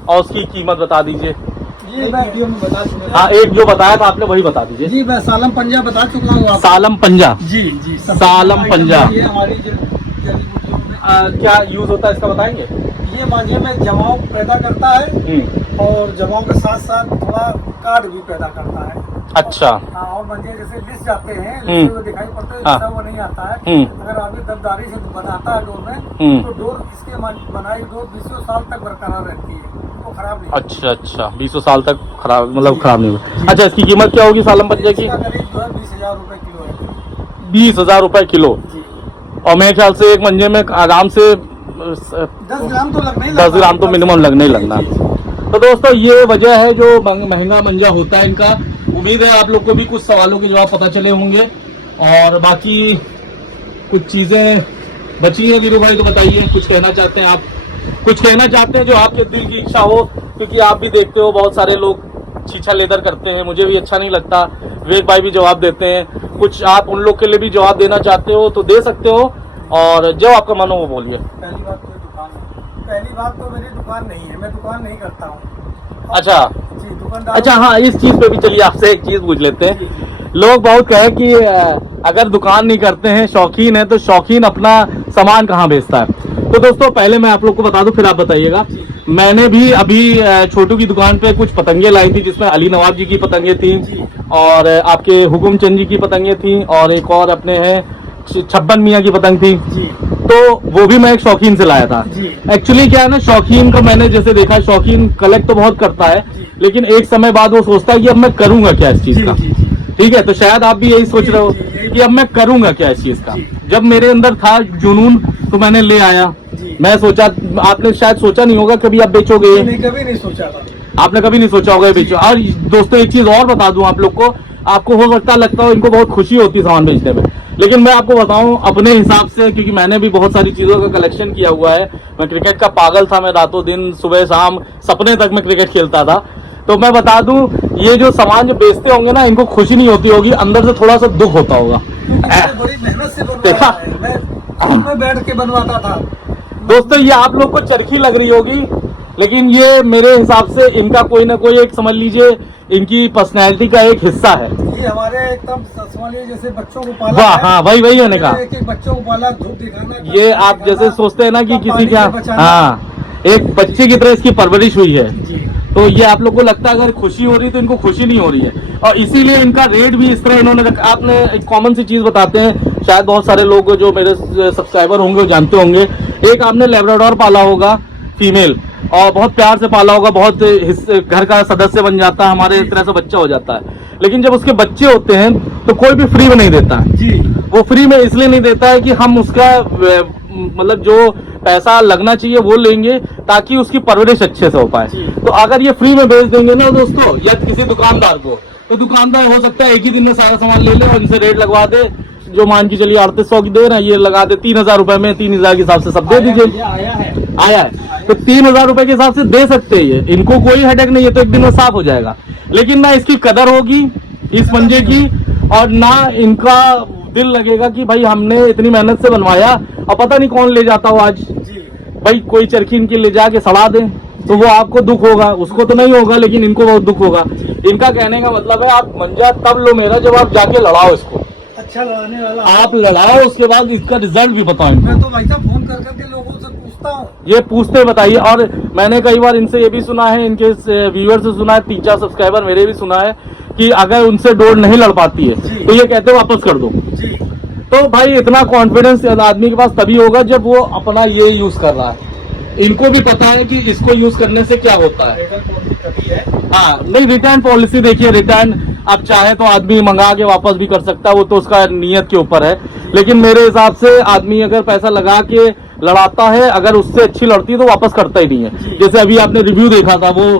और उसकी कीमत बता दीजिए। ये मैं वीडियो में बता चुका हाँ, एक जो बताया था आपने वही बता दीजिए। जी, मैं सालम पंजा बता चुका हूँ आपको। सालम पंजा। जी, सालम पंजा। ये हमारी जड़ी बूटियों में क्या यूज होता है इसका बताएंगे? ये मांझे में जमाव पैदा करता है, और जमाव के साथ साथ थोड़ा कार्ड भी पैदा करता है। अच्छा। हाँ, और मंजे जैसे लिस जाते हैं, लिसे हुए दिखाई पड़ते हैं, हाँ। ऐसा वो नहीं आता है। अगर आदमी दबदारी से बनाता है डोर में, तो डोर इसके बनाई डोर 20 साल तक बरकरार रहती है, वो खराब नहीं होती। अच्छा, 20 साल तक खराब मतलब खराब नहीं होगा। अच्छा, इसकी कीमत क्या होगी सालम पंजा की? इसका करीब जो है 20,000 रुपए किलो है। 20,000 रुपए किलो। जी, और मेरे ख्याल से एक मंजे में आराम से 10 ग्राम तो लगना ही 10 ग्राम तो मिनिमम लगना ही लगना। तो दोस्तों ये वजह है जो महंगा मंजा होता है इनका। उम्मीद है आप लोग को भी कुछ सवालों के जवाब पता चले होंगे, और बाकी कुछ चीजें बची हैं वीरू भाई, तो बताइए कुछ कहना चाहते हैं आप? कुछ कहना चाहते हैं जो आपके दिल की इच्छा हो, क्योंकि आप भी देखते हो बहुत सारे लोग छीछा लेदर करते हैं, मुझे भी अच्छा नहीं लगता। विवेक भाई भी जवाब देते हैं। कुछ आप उन लोग के लिए भी जवाब देना चाहते हो तो दे सकते हो, और जो आपका मन हो वो बोलिए। पहली बात तो दुकान है। पहली बात तो मेरी दुकान नहीं है, मैं दुकान नहीं करता हूँ। अच्छा, जी, दुकानदार। अच्छा, हाँ, इस चीज पे भी चलिए आपसे एक चीज पूछ लेते हैं। लोग बहुत कहे कि अगर दुकान नहीं करते हैं, शौकीन है, तो शौकीन अपना सामान कहाँ बेचता है? तो दोस्तों पहले मैं आप लोग को बता दूं, फिर आप बताइएगा। मैंने भी अभी छोटू की दुकान पे कुछ पतंगे लाई थी, जिसमें अली नवाब जी की पतंगे थी, और आपके हुकुम चंद जी की पतंगे थी, और एक और अपने हैं 56 मियाँ की पतंग थी। जी, तो वो भी मैं एक शौकीन से लाया था। जी। एक्चुअली क्या है ना, शौकीन को मैंने जैसे देखा, शौकीन कलेक्ट तो बहुत करता है, लेकिन एक समय बाद वो सोचता है कि अब मैं करूंगा क्या इस चीज का। ठीक है, तो शायद आप भी यही सोच रहे हो कि अब मैं करूंगा क्या इस चीज का। जब मेरे अंदर था जुनून तो मैंने ले आया। मैं सोचा, आपने शायद सोचा नहीं होगा कभी आप बेचोगे, नहीं, कभी नहीं सोचा था। आपने कभी नहीं सोचा होगा ये बेचो। और दोस्तों एक चीज और बता दूं आप लोग को, आपको हो सकता लगता हो इनको बहुत खुशी होती है सामान बेचने में, लेकिन मैं आपको बताऊं अपने हिसाब से, क्योंकि मैंने भी बहुत सारी चीजों का कलेक्शन किया हुआ है। मैं क्रिकेट का पागल था, मैं रातों दिन सुबह शाम सपने तक मैं क्रिकेट खेलता था। तो मैं बता दूं, ये जो सामान जो बेचते होंगे ना, इनको खुशी नहीं होती होगी, अंदर से थोड़ा सा दुख होता होगा। मैंने बड़ी मेहनत से बनवाया है, मैं खुद में बैठ के बनवाता था। दोस्तों ये आप लोग को चरखी लग रही होगी, लेकिन ये मेरे हिसाब से इनका कोई ना कोई एक, समझ लीजिए, इनकी पर्सनैलिटी का एक हिस्सा है। ये हमारे एकदम समझिए जैसे बच्चों को पाला वाह, है। हाँ, वही होने का। एक बच्चों को पाला, धूप दिखाना, ये आप जैसे सोचते हैं ना कि किसी क्या, हाँ, एक बच्चे की तरह इसकी परवरिश हुई है। तो ये आप लोग को लगता है अगर खुशी हो रही है तो इनको खुशी नहीं हो रही है, और इसीलिए इनका रेट भी इस तरह इन्होंने रखा। आपने एक कॉमन सी चीज बताते हैं, शायद बहुत सारे लोग जो मेरे सब्सक्राइबर होंगे वो जानते होंगे। एक आपने लेब्राडोर पाला होगा फीमेल, और बहुत प्यार से पाला होगा, बहुत घर का सदस्य बन जाता है, हमारे इस तरह से बच्चा हो जाता है। लेकिन जब उसके बच्चे होते हैं तो कोई भी फ्री में नहीं देता है। जी, वो फ्री में इसलिए नहीं देता है कि हम उसका मतलब जो पैसा लगना चाहिए वो लेंगे ताकि उसकी परवरिश अच्छे से हो पाए। तो अगर ये फ्री में बेच देंगे ना दोस्तों, या किसी दुकानदार को, तो दुकानदार हो सकता है एक ही दिन में सारा सामान ले ले और इनसे रेट लगवा दे, जो मान के चलिए 3800 की दे रहे हैं, ये लगा दे 3000 रुपए में, 3000 के हिसाब से सब दे दीजिए। आया है तो 3000 रुपए के हिसाब से दे सकते हैं ये, इनको कोई हेडेक नहीं है, तो एक दिन में साफ हो जाएगा। लेकिन ना इसकी कदर होगी इस मंजे की, और ना इनका दिल लगेगा कि भाई हमने इतनी मेहनत से बनवाया और पता नहीं कौन ले जाता हो आज, भाई कोई चरखी इनकी ले जाके सड़ा दे तो वो आपको दुख होगा, उसको तो नहीं होगा लेकिन इनको बहुत दुख होगा। इनका कहने का मतलब है आप मंजा तब लो मेरा जब आप जाके लड़ाओ इसको, अच्छा लड़ाने वाला आप लड़ाओ, उसके बाद इसका रिजल्ट भी बताओ इनको। मैं तो भाई साहब फोन कर करके लोगों से पूछता हूँ, ये पूछते बताइए। और मैंने कई बार इनसे ये भी सुना है, इनके व्यूअर से सुना है, 3-4 सब्सक्राइबर मेरे भी सुना है कि अगर उनसे डोर नहीं लड़ पाती है तो ये कहते हैं वापस कर दो। जी तो भाई इतना कॉन्फिडेंस आदमी के पास तभी होगा जब वो अपना ये यूज कर रहा है, इनको भी पता है कि इसको यूज करने से क्या होता है। हाँ नहीं, रिटर्न पॉलिसी देखिए, रिटर्न आप चाहे तो आदमी मंगा के वापस भी कर सकता है, वो तो उसका नियत के ऊपर है। लेकिन मेरे हिसाब से आदमी अगर पैसा लगा के लड़ाता है, अगर उससे अच्छी लड़ती है तो वापस करता ही नहीं है। जैसे अभी आपने रिव्यू देखा था, वो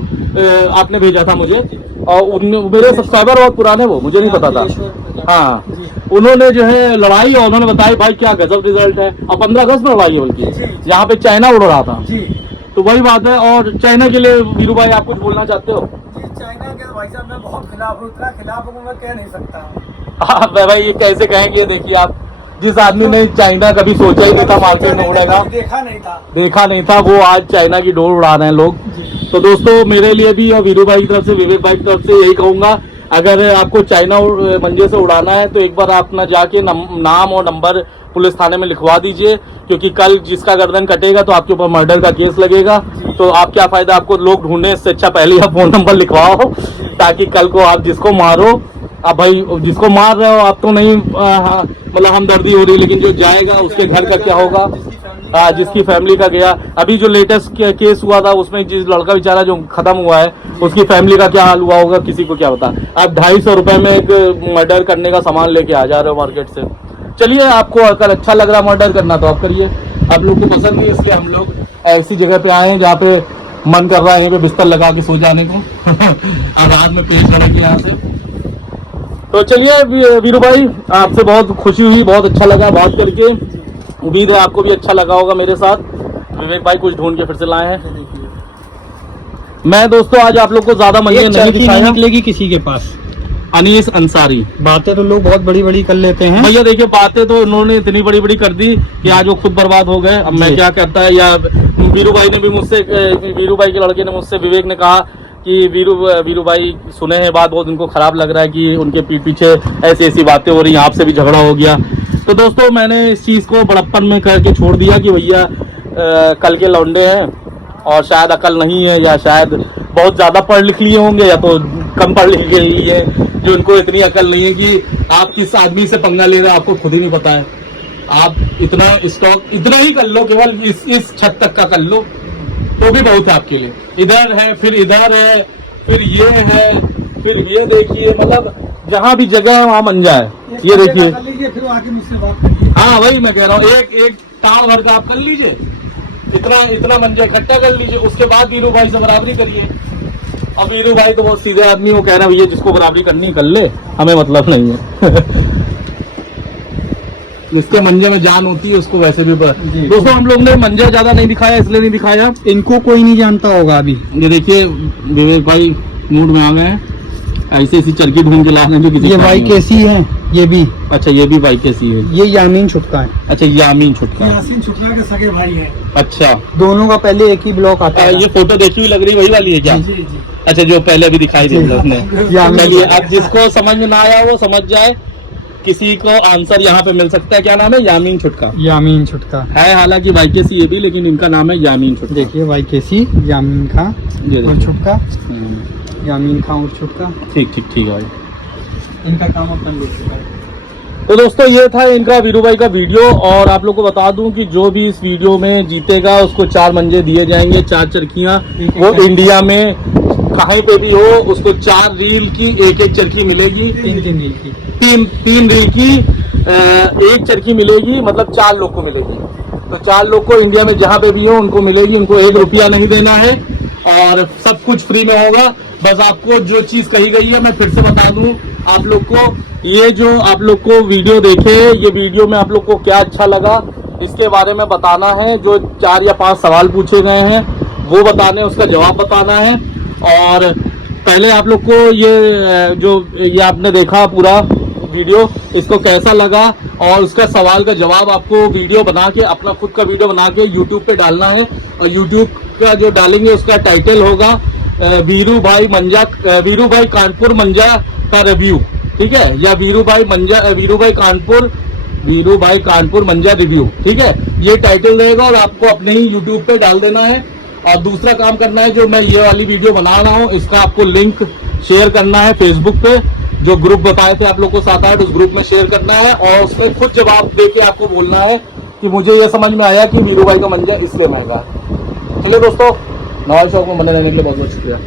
आपने भेजा था मुझे, और मेरे सब्सक्राइबर बहुत पुराने, वो मुझे नहीं पता था। हाँ उन्होंने जो है लड़ाई और उन्होंने बताया भाई क्या गजब रिजल्ट है, और 15 अगस्त में लड़ाई है उनकी, यहाँ पे चाइना उड़ रहा था। तो वही बात है। और चाइना के लिए वीरू भाई आप कुछ बोलना चाहते हो? जी चाइना के भाई साहब मैं बहुत खिलाफ हूँ, इतना खिलाफ हूँ मैं कह नहीं सकता। हाँ भाई ये कैसे कहेंगे, देखिए आप, जिस आदमी ने चाइना कभी सोचा ही नहीं था मार्केट में उड़ेगा, देखा नहीं था, वो आज चाइना की डोर उड़ा रहे हैं लोग। तो दोस्तों मेरे लिए भी और वीरू भाई की तरफ से, विवेक भाई की तरफ से यही कहूंगा, अगर आपको चाइना मंजे से उड़ाना है तो एक बार आप ना जाके नाम और नंबर पुलिस थाने में लिखवा दीजिए, क्योंकि कल जिसका गर्दन कटेगा तो आपके ऊपर मर्डर का केस लगेगा। तो आप क्या फायदा आपको लोग ढूंढने, इससे अच्छा पहले आप फोन नंबर लिखवाओ, ताकि कल को आप जिसको मारो, अब भाई जिसको मार रहे हो आप तो नहीं मतलब हमदर्दी हो रही, लेकिन जो जाएगा उसके घर का क्या होगा, जिसकी फैमिली का गया। अभी जो लेटेस्ट केस हुआ था उसमें जिस लड़का बेचारा जो खत्म हुआ है उसकी फैमिली का क्या हाल हुआ होगा, किसी को क्या पता। आप 250 रुपए में एक मर्डर करने का सामान लेके आ जा रहे हो मार्केट से। चलिए आपको अगर अच्छा लग रहा है मर्डर करना तो आप करिए, आप लोग को पसंद नहीं, इसलिए हम लोग ऐसी जगह पे आए हैं जहाँ पे मन कर रहा है यहीं पे बिस्तर लगा के सो जाने को। अब रात में पेश करेंगे यहाँ से। तो चलिए वीरू भाई आपसे बहुत खुशी हुई, बहुत अच्छा लगा बात करके, उम्मीद है आपको भी अच्छा लगा होगा मेरे साथ। विवेक भाई कुछ ढूंढ के फिर से लाए हैं। मैं दोस्तों आज आप लोग को ज्यादा मंजे नहीं दिखाया, निकलेगी किसी के पास। अनीस अंसारी, बातें तो लोग बहुत बड़ी बड़ी कर लेते हैं भैया, देखिए बातें तो उन्होंने इतनी बड़ी बड़ी कर दी कि आज वो खुद बर्बाद हो गए। अब मैं क्या कहता है, या वीरू भाई ने भी मुझसे, वीरू भाई के लड़के ने मुझसे, विवेक ने कहा कि वीरू भाई सुने हैं बात, बहुत उनको खराब लग रहा है कि उनके पीठ पीछे ऐसी ऐसी बातें हो रही हैं, आपसे भी झगड़ा हो गया। तो दोस्तों मैंने इस चीज को बड़प्पन में करके छोड़ दिया कि भैया कल के लौंडे हैं और शायद अकल नहीं है, या शायद बहुत ज्यादा पढ़ लिख लिए होंगे, या तो कम पढ़ लिखे ही है, जो उनको इतनी अकल नहीं है कि आप किस आदमी से पंगा ले रहे हो आपको खुद ही नहीं पता है। आप इतना स्टॉक इतना ही कर लो, केवल इस छत तक का कर लो तो भी बहुत है आपके लिए। इधर है, फिर इधर है, फिर ये है, फिर ये देखिए, मतलब जहाँ भी जगह है वहाँ मंजा है। ये देखिए, फिर आके मुझसे बात करिए। हाँ वही मैं कह रहा हूँ, एक टाव भर का आप कर लीजिए, इतना मंजा इकट्ठा कर लीजिए, उसके बाद वीरू भाई से बराबरी करिए। और वीरू भाई तो बहुत सीधे आदमी, वो कह रहे हैं भैया जिसको बराबरी करनी कर ले, हमें मतलब नहीं है। जिसके मंजे में जान होती है उसको वैसे भी दोस्तों हम लोग ने मंजा ज्यादा नहीं दिखाया, इसलिए नहीं दिखाया, इनको कोई नहीं जानता होगा अभी। ये देखिए विवेक भाई मूड में आ गए हैं, ऐसी ऐसी चरखी ढूंढ के ला रहे हैं। ये वाई कैसी है, ये भी, अच्छा ये भी वाई कैसी है, ये यामीन छुटका है। अच्छा यामीन छुटका, यासीन छुटका के सगे भाई है। अच्छा दोनों का पहले एक ही ब्लॉक आता है। ये फोटो देखी हुई लग रही वही वाली है क्या? जी जी। अच्छा जो पहले भी दिखाई दी उसने। यामीन। चलिए अब जिसको समझ में ना आया वो समझ जाए, किसी को आंसर यहाँ पे मिल सकता है। क्या नाम है? यामीन छुटका। यामीन छुटका है हालांकि वाईकेसी ये भी, लेकिन इनका नाम है यामीन छुटका। देखिए वाईकेसी, यामीन खां और छुटका, यामीन खां और छुटका। ठीक ठीक ठीक है भाई, इनका काम अपना ले चुका है। तो दोस्तों ये था इनका वीरू भाई का वीडियो। और आप लोग को बता दूं कि जो भी इस वीडियो में जीतेगा उसको 4 मंजे दिए जाएंगे, 4 चरखियां। वो इंडिया में कहीं पे भी हो उसको 4 रील की एक चरखी मिलेगी। 3 रील की, 3 रील की एक चरखी मिलेगी, मतलब 4 लोग को मिलेगी। तो 4 लोग को इंडिया में जहाँ पे भी हो उनको मिलेगी, उनको 1 रुपया नहीं देना है और सब कुछ फ्री में होगा। बस आपको जो चीज कही गई है मैं फिर से बता दूं आप लोग को, ये जो आप लोग को वीडियो देखे, ये वीडियो में आप लोग को क्या अच्छा लगा इसके बारे में बताना है। जो 4 या 5 सवाल पूछे गए हैं वो बताने, उसका जवाब बताना है। और पहले आप लोग को ये आपने देखा पूरा वीडियो, इसको कैसा लगा और उसका सवाल का जवाब आपको वीडियो बना के, अपना खुद का वीडियो बना के यूट्यूब पे डालना है। और यूट्यूब का जो डालेंगे उसका टाइटल होगा वीरू भाई कानपुर मंजा का रिव्यू, ठीक है, या वीरू भाई कानपुर मंजा रिव्यू, ठीक है, ये टाइटल रहेगा और आपको अपने ही यूट्यूब पे डाल देना है। और दूसरा काम करना है, जो मैं ये वाली वीडियो बना रहा हूँ इसका आपको लिंक शेयर करना है फेसबुक पे, जो ग्रुप बताए थे आप लोग को 7-8, उस ग्रुप में शेयर करना है और उसमें खुद जवाब देके आपको बोलना है कि मुझे ये समझ में आया कि वीरू भाई का मंजा इसलिए महंगा है। चलिए दोस्तों, नवाज शो को बने रहने के लिए बहुत बहुत शुक्रिया।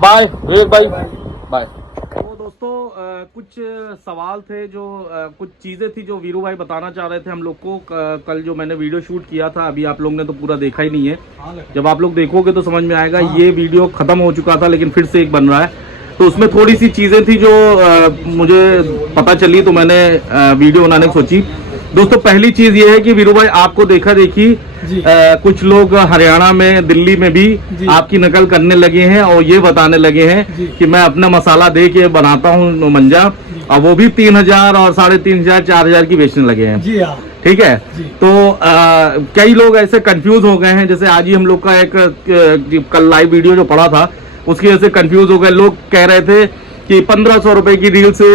बाय विवेक भाई, बाय। तो दोस्तों कुछ सवाल थे, जो कुछ चीज़ें थी जो वीरू भाई बताना चाह रहे थे हम लोग को। कल जो मैंने वीडियो शूट किया था, अभी आप लोग ने तो पूरा देखा ही नहीं है, जब आप लोग देखोगे तो समझ में आएगा। ये वीडियो खत्म हो चुका था लेकिन फिर से एक बन रहा है, तो उसमें थोड़ी सी चीज़ें थी जो मुझे पता चली, तो मैंने वीडियो बनाने की सोची। दोस्तों पहली चीज़ ये है कि वीरू भाई आपको देखा देखी कुछ लोग हरियाणा में, दिल्ली में भी आपकी नकल करने लगे हैं और ये बताने लगे हैं कि मैं अपना मसाला दे के बनाता हूँ मंजा, और वो भी 3000 और 3500 4000 की बेचने लगे हैं। जी हाँ, ठीक है। तो कई लोग ऐसे कंफ्यूज हो गए हैं, जैसे आज ही हम लोग का एक कल लाइव वीडियो जो पड़ा था उसकी वजह से कंफ्यूज हो गए। लोग कह रहे थे कि 1500 रुपए की रील से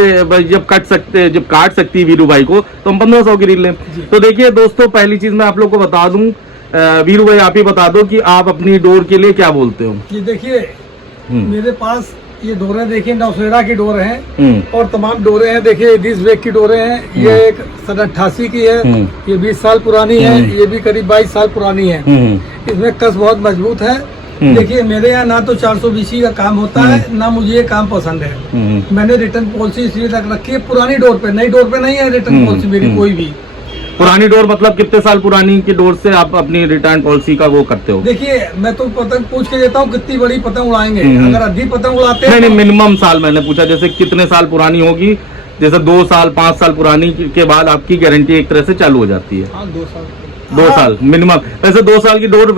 जब काट सकती है वीरू भाई को, तो हम 1500 की रील लें। तो देखिए दोस्तों, पहली चीज मैं आप लोग को बता दूं, वीरू भाई आप ही बता दो कि आप अपनी डोर के लिए क्या बोलते हो। ये देखिए मेरे पास ये डोरें देखिए, नौसेरा की डोर हैं और तमाम डोरें हैं। देखिए डिस ब्रेक की डोरें हैं, ये एक 88 की है, ये 20 साल पुरानी है, ये भी करीब 22 साल पुरानी है। इसमें कस बहुत मजबूत है। देखिए मेरे यहाँ ना तो 420 का काम होता है, ना मुझे ये काम पसंद है। मैंने रिटर्न पॉलिसी इसलिए तक रखी है पुरानी डोर पे, नई डोर पे नहीं है रिटर्न पॉलिसी मेरी कोई भी। पुरानी डोर मतलब कितने साल पुरानी की डोर से आप अपनी रिटर्न पॉलिसी का वो करते हो? देखिए मैं तो पतंग पूछ के देता हूँ कितनी बड़ी पतंग उड़ाएंगे, अगर आधी पतंग उड़ाते हैं। नहीं, मिनिमम साल मैंने पूछा, जैसे कितने साल पुरानी होगी, जैसे 2 साल 5 साल पुरानी के बाद आपकी गारंटी एक तरह से चालू हो जाती है। 2 साल मिनिमम। वैसे 2 साल की डोर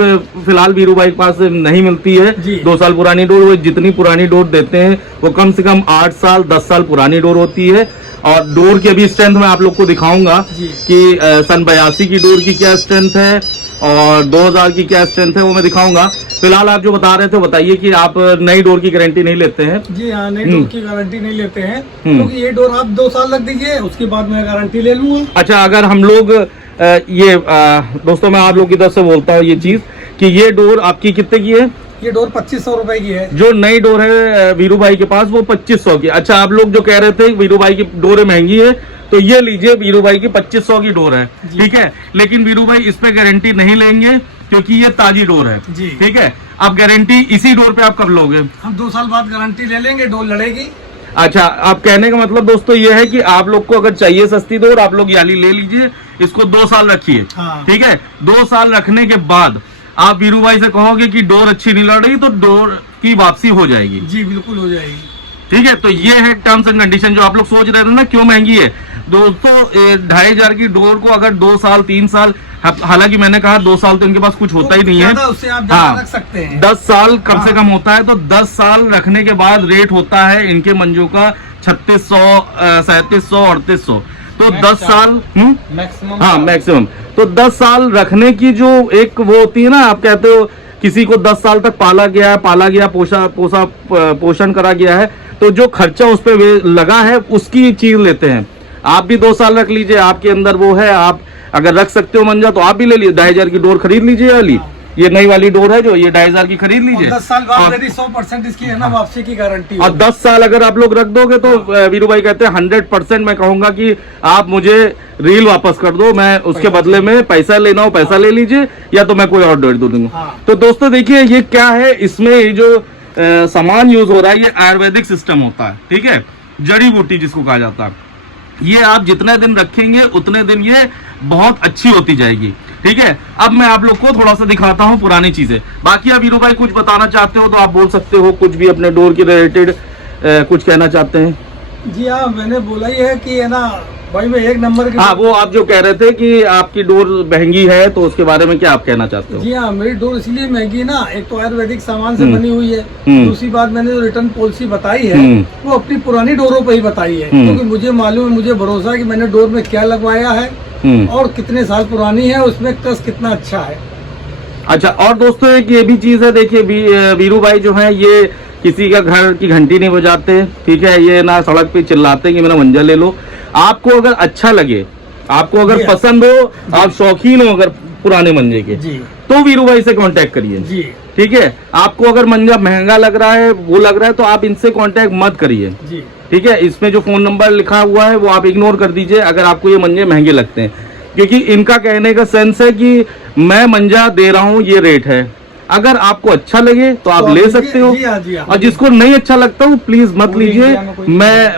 फिलहाल वीरू भाई के पास नहीं मिलती है। 2 साल पुरानी डोर, वो जितनी पुरानी डोर देते हैं वो कम से कम 8 साल 10 साल पुरानी डोर होती है। और डोर की अभी स्ट्रेंथ मैं आप लोग को दिखाऊंगा कि सन 82 की डोर की क्या स्ट्रेंथ है और 2000 की क्या स्ट्रेंथ है, वो मैं दिखाऊंगा। फिलहाल आप जो बता रहे थे बताइए कि आप नई डोर की गारंटी नहीं लेते हैं। जी हाँ, नई डोर की गारंटी नहीं लेते हैं, क्योंकि ये डोर आप 2 साल रख दीजिए, उसके बाद मैं गारंटी ले लूंगा। अच्छा, अगर हम लोग दोस्तों मैं आप लोग की तरफ से बोलता हूँ ये चीज कि ये डोर आपकी कितने की है? ये डोर 2500 रुपए की है। जो नई डोर है वीरू भाई के पास वो 2500 की। अच्छा, आप लोग जो कह रहे थे वीरू भाई की डोर महंगी है, तो ये लीजिए वीरू भाई की 2500 की डोर है, ठीक है। लेकिन वीरू भाई इस पे गारंटी नहीं लेंगे क्योंकि ये ताजी डोर है, ठीक है। अब गारंटी इसी डोर पे आप कब लोगे? हम 2 साल बाद गारंटी ले लेंगे, डोर लड़ेगी। अच्छा, आप कहने का मतलब दोस्तों ये है कि आप लोग को अगर चाहिए सस्ती डोर, आप लोग याली ले लीजिए, इसको 2 साल रखिए, ठीक है। 2 साल रखने के बाद आप वीरू भाई से कहोगे कि डोर अच्छी नहीं लड़ रही, तो डोर की वापसी हो जाएगी। जी बिल्कुल हो जाएगी, ठीक है। तो ये है टर्म्स एंड कंडीशन। जो आप लोग सोच रहे थे ना क्यों महंगी है, दोस्तों 2500 की डोर को अगर 2 साल 3 साल, हालांकि मैंने कहा 2 साल तो इनके पास कुछ होता ही नहीं है, उससे आप ज़्यादा रख सकते हैं। 10 साल कम से कम होता है। तो 10 साल रखने के बाद रेट होता है इनके मंजों का 3600, 3700, 3800। तो 10 साल मैक्सिमम, हाँ मैक्सिमम। तो 10 साल रखने की जो एक वो होती है ना, आप कहते हो किसी को 10 साल तक पाला गया, पोषण करा गया है, तो जो खर्चा उस पर लगा है उसकी चीज लेते हैं। आप भी 2 साल रख लीजिए, आपके अंदर वो है, आप अगर रख सकते हो मंजा तो आप भी ले लीजिए। 2500 की डोर खरीद लीजिए वाली, ये नई वाली डोर है जो, ये 2500 की खरीद लीजिए। 10 साल बाद मेरी 100% इसकी है ना वापसी की गारंटी। और 10 साल अगर आप लोग रख दोगे तो वीरू भाई कहते हैं 100% मैं कहूंगा कि आप मुझे रील वापस कर दो, मैं उसके बदले में पैसा लेना हो पैसा ले लीजिए, या तो मैं कोई और डोर दूंगा। तो दोस्तों देखिए ये क्या है, इसमें ये जो सामान यूज हो रहा है ये आयुर्वेदिक सिस्टम होता है, ठीक है, जड़ी बूटी जिसको कहा जाता है। ये आप जितने दिन रखेंगे उतने दिन ये बहुत अच्छी होती जाएगी। ठीक है, अब मैं आप लोग को थोड़ा सा दिखाता हूँ पुरानी चीजें। बाकी अब वीरू भाई कुछ बताना चाहते हो तो आप बोल सकते हो, कुछ भी अपने डोर के रिलेटेड कुछ कहना चाहते हैं। जी हाँ, मैंने बोला ही है कि है ना भाई, मैं एक नंबर की। हाँ, वो आप जो कह रहे थे कि आपकी डोर महंगी है, तो उसके बारे में क्या आप कहना चाहते हो? जी हाँ, मेरी डोर इसलिए महंगी है ना, एक तो आयुर्वेदिक सामान से हम्म। बनी हुई है, हम्म। दूसरी बात मैंने जो रिटर्न पॉलिसी बताई है हम्म। वो अपनी पुरानी डोरों पर ही बताई है, हम्म। क्योंकि मुझे मालूम है, मुझे भरोसा है कि मैंने डोर में क्या लगवाया है और कितने साल पुरानी है, उसमें कस कितना अच्छा है। अच्छा, और दोस्तों एक ये भी चीज है, देखिए वीरू भाई जो है ये किसी का घर की घंटी नहीं बजाते। ठीक है, ये ना सड़क पे चिल्लाते कि मेरा मंजा ले लो। आपको अगर अच्छा लगे, आपको अगर जी। पसंद हो, आप शौकीन हो अगर पुराने मंजे के, जी तो वीरू भाई से कांटेक्ट करिए। जी ठीक है, आपको अगर मंजा महंगा लग रहा है, वो लग रहा है, तो आप इनसे कांटेक्ट मत करिए। जी ठीक है, इसमें जो फोन नंबर लिखा हुआ है वो आप इग्नोर कर दीजिए अगर आपको ये मंजे महंगे लगते हैं, क्योंकि इनका कहने का सेंस है कि मैं मंजा दे रहा हूँ, ये रेट है, अगर आपको अच्छा लगे तो आप ले सकते हो, जी हाँ, जी हाँ। और जिसको नहीं अच्छा लगता वो प्लीज मत पूरी लीजिए। इंडिया में कोई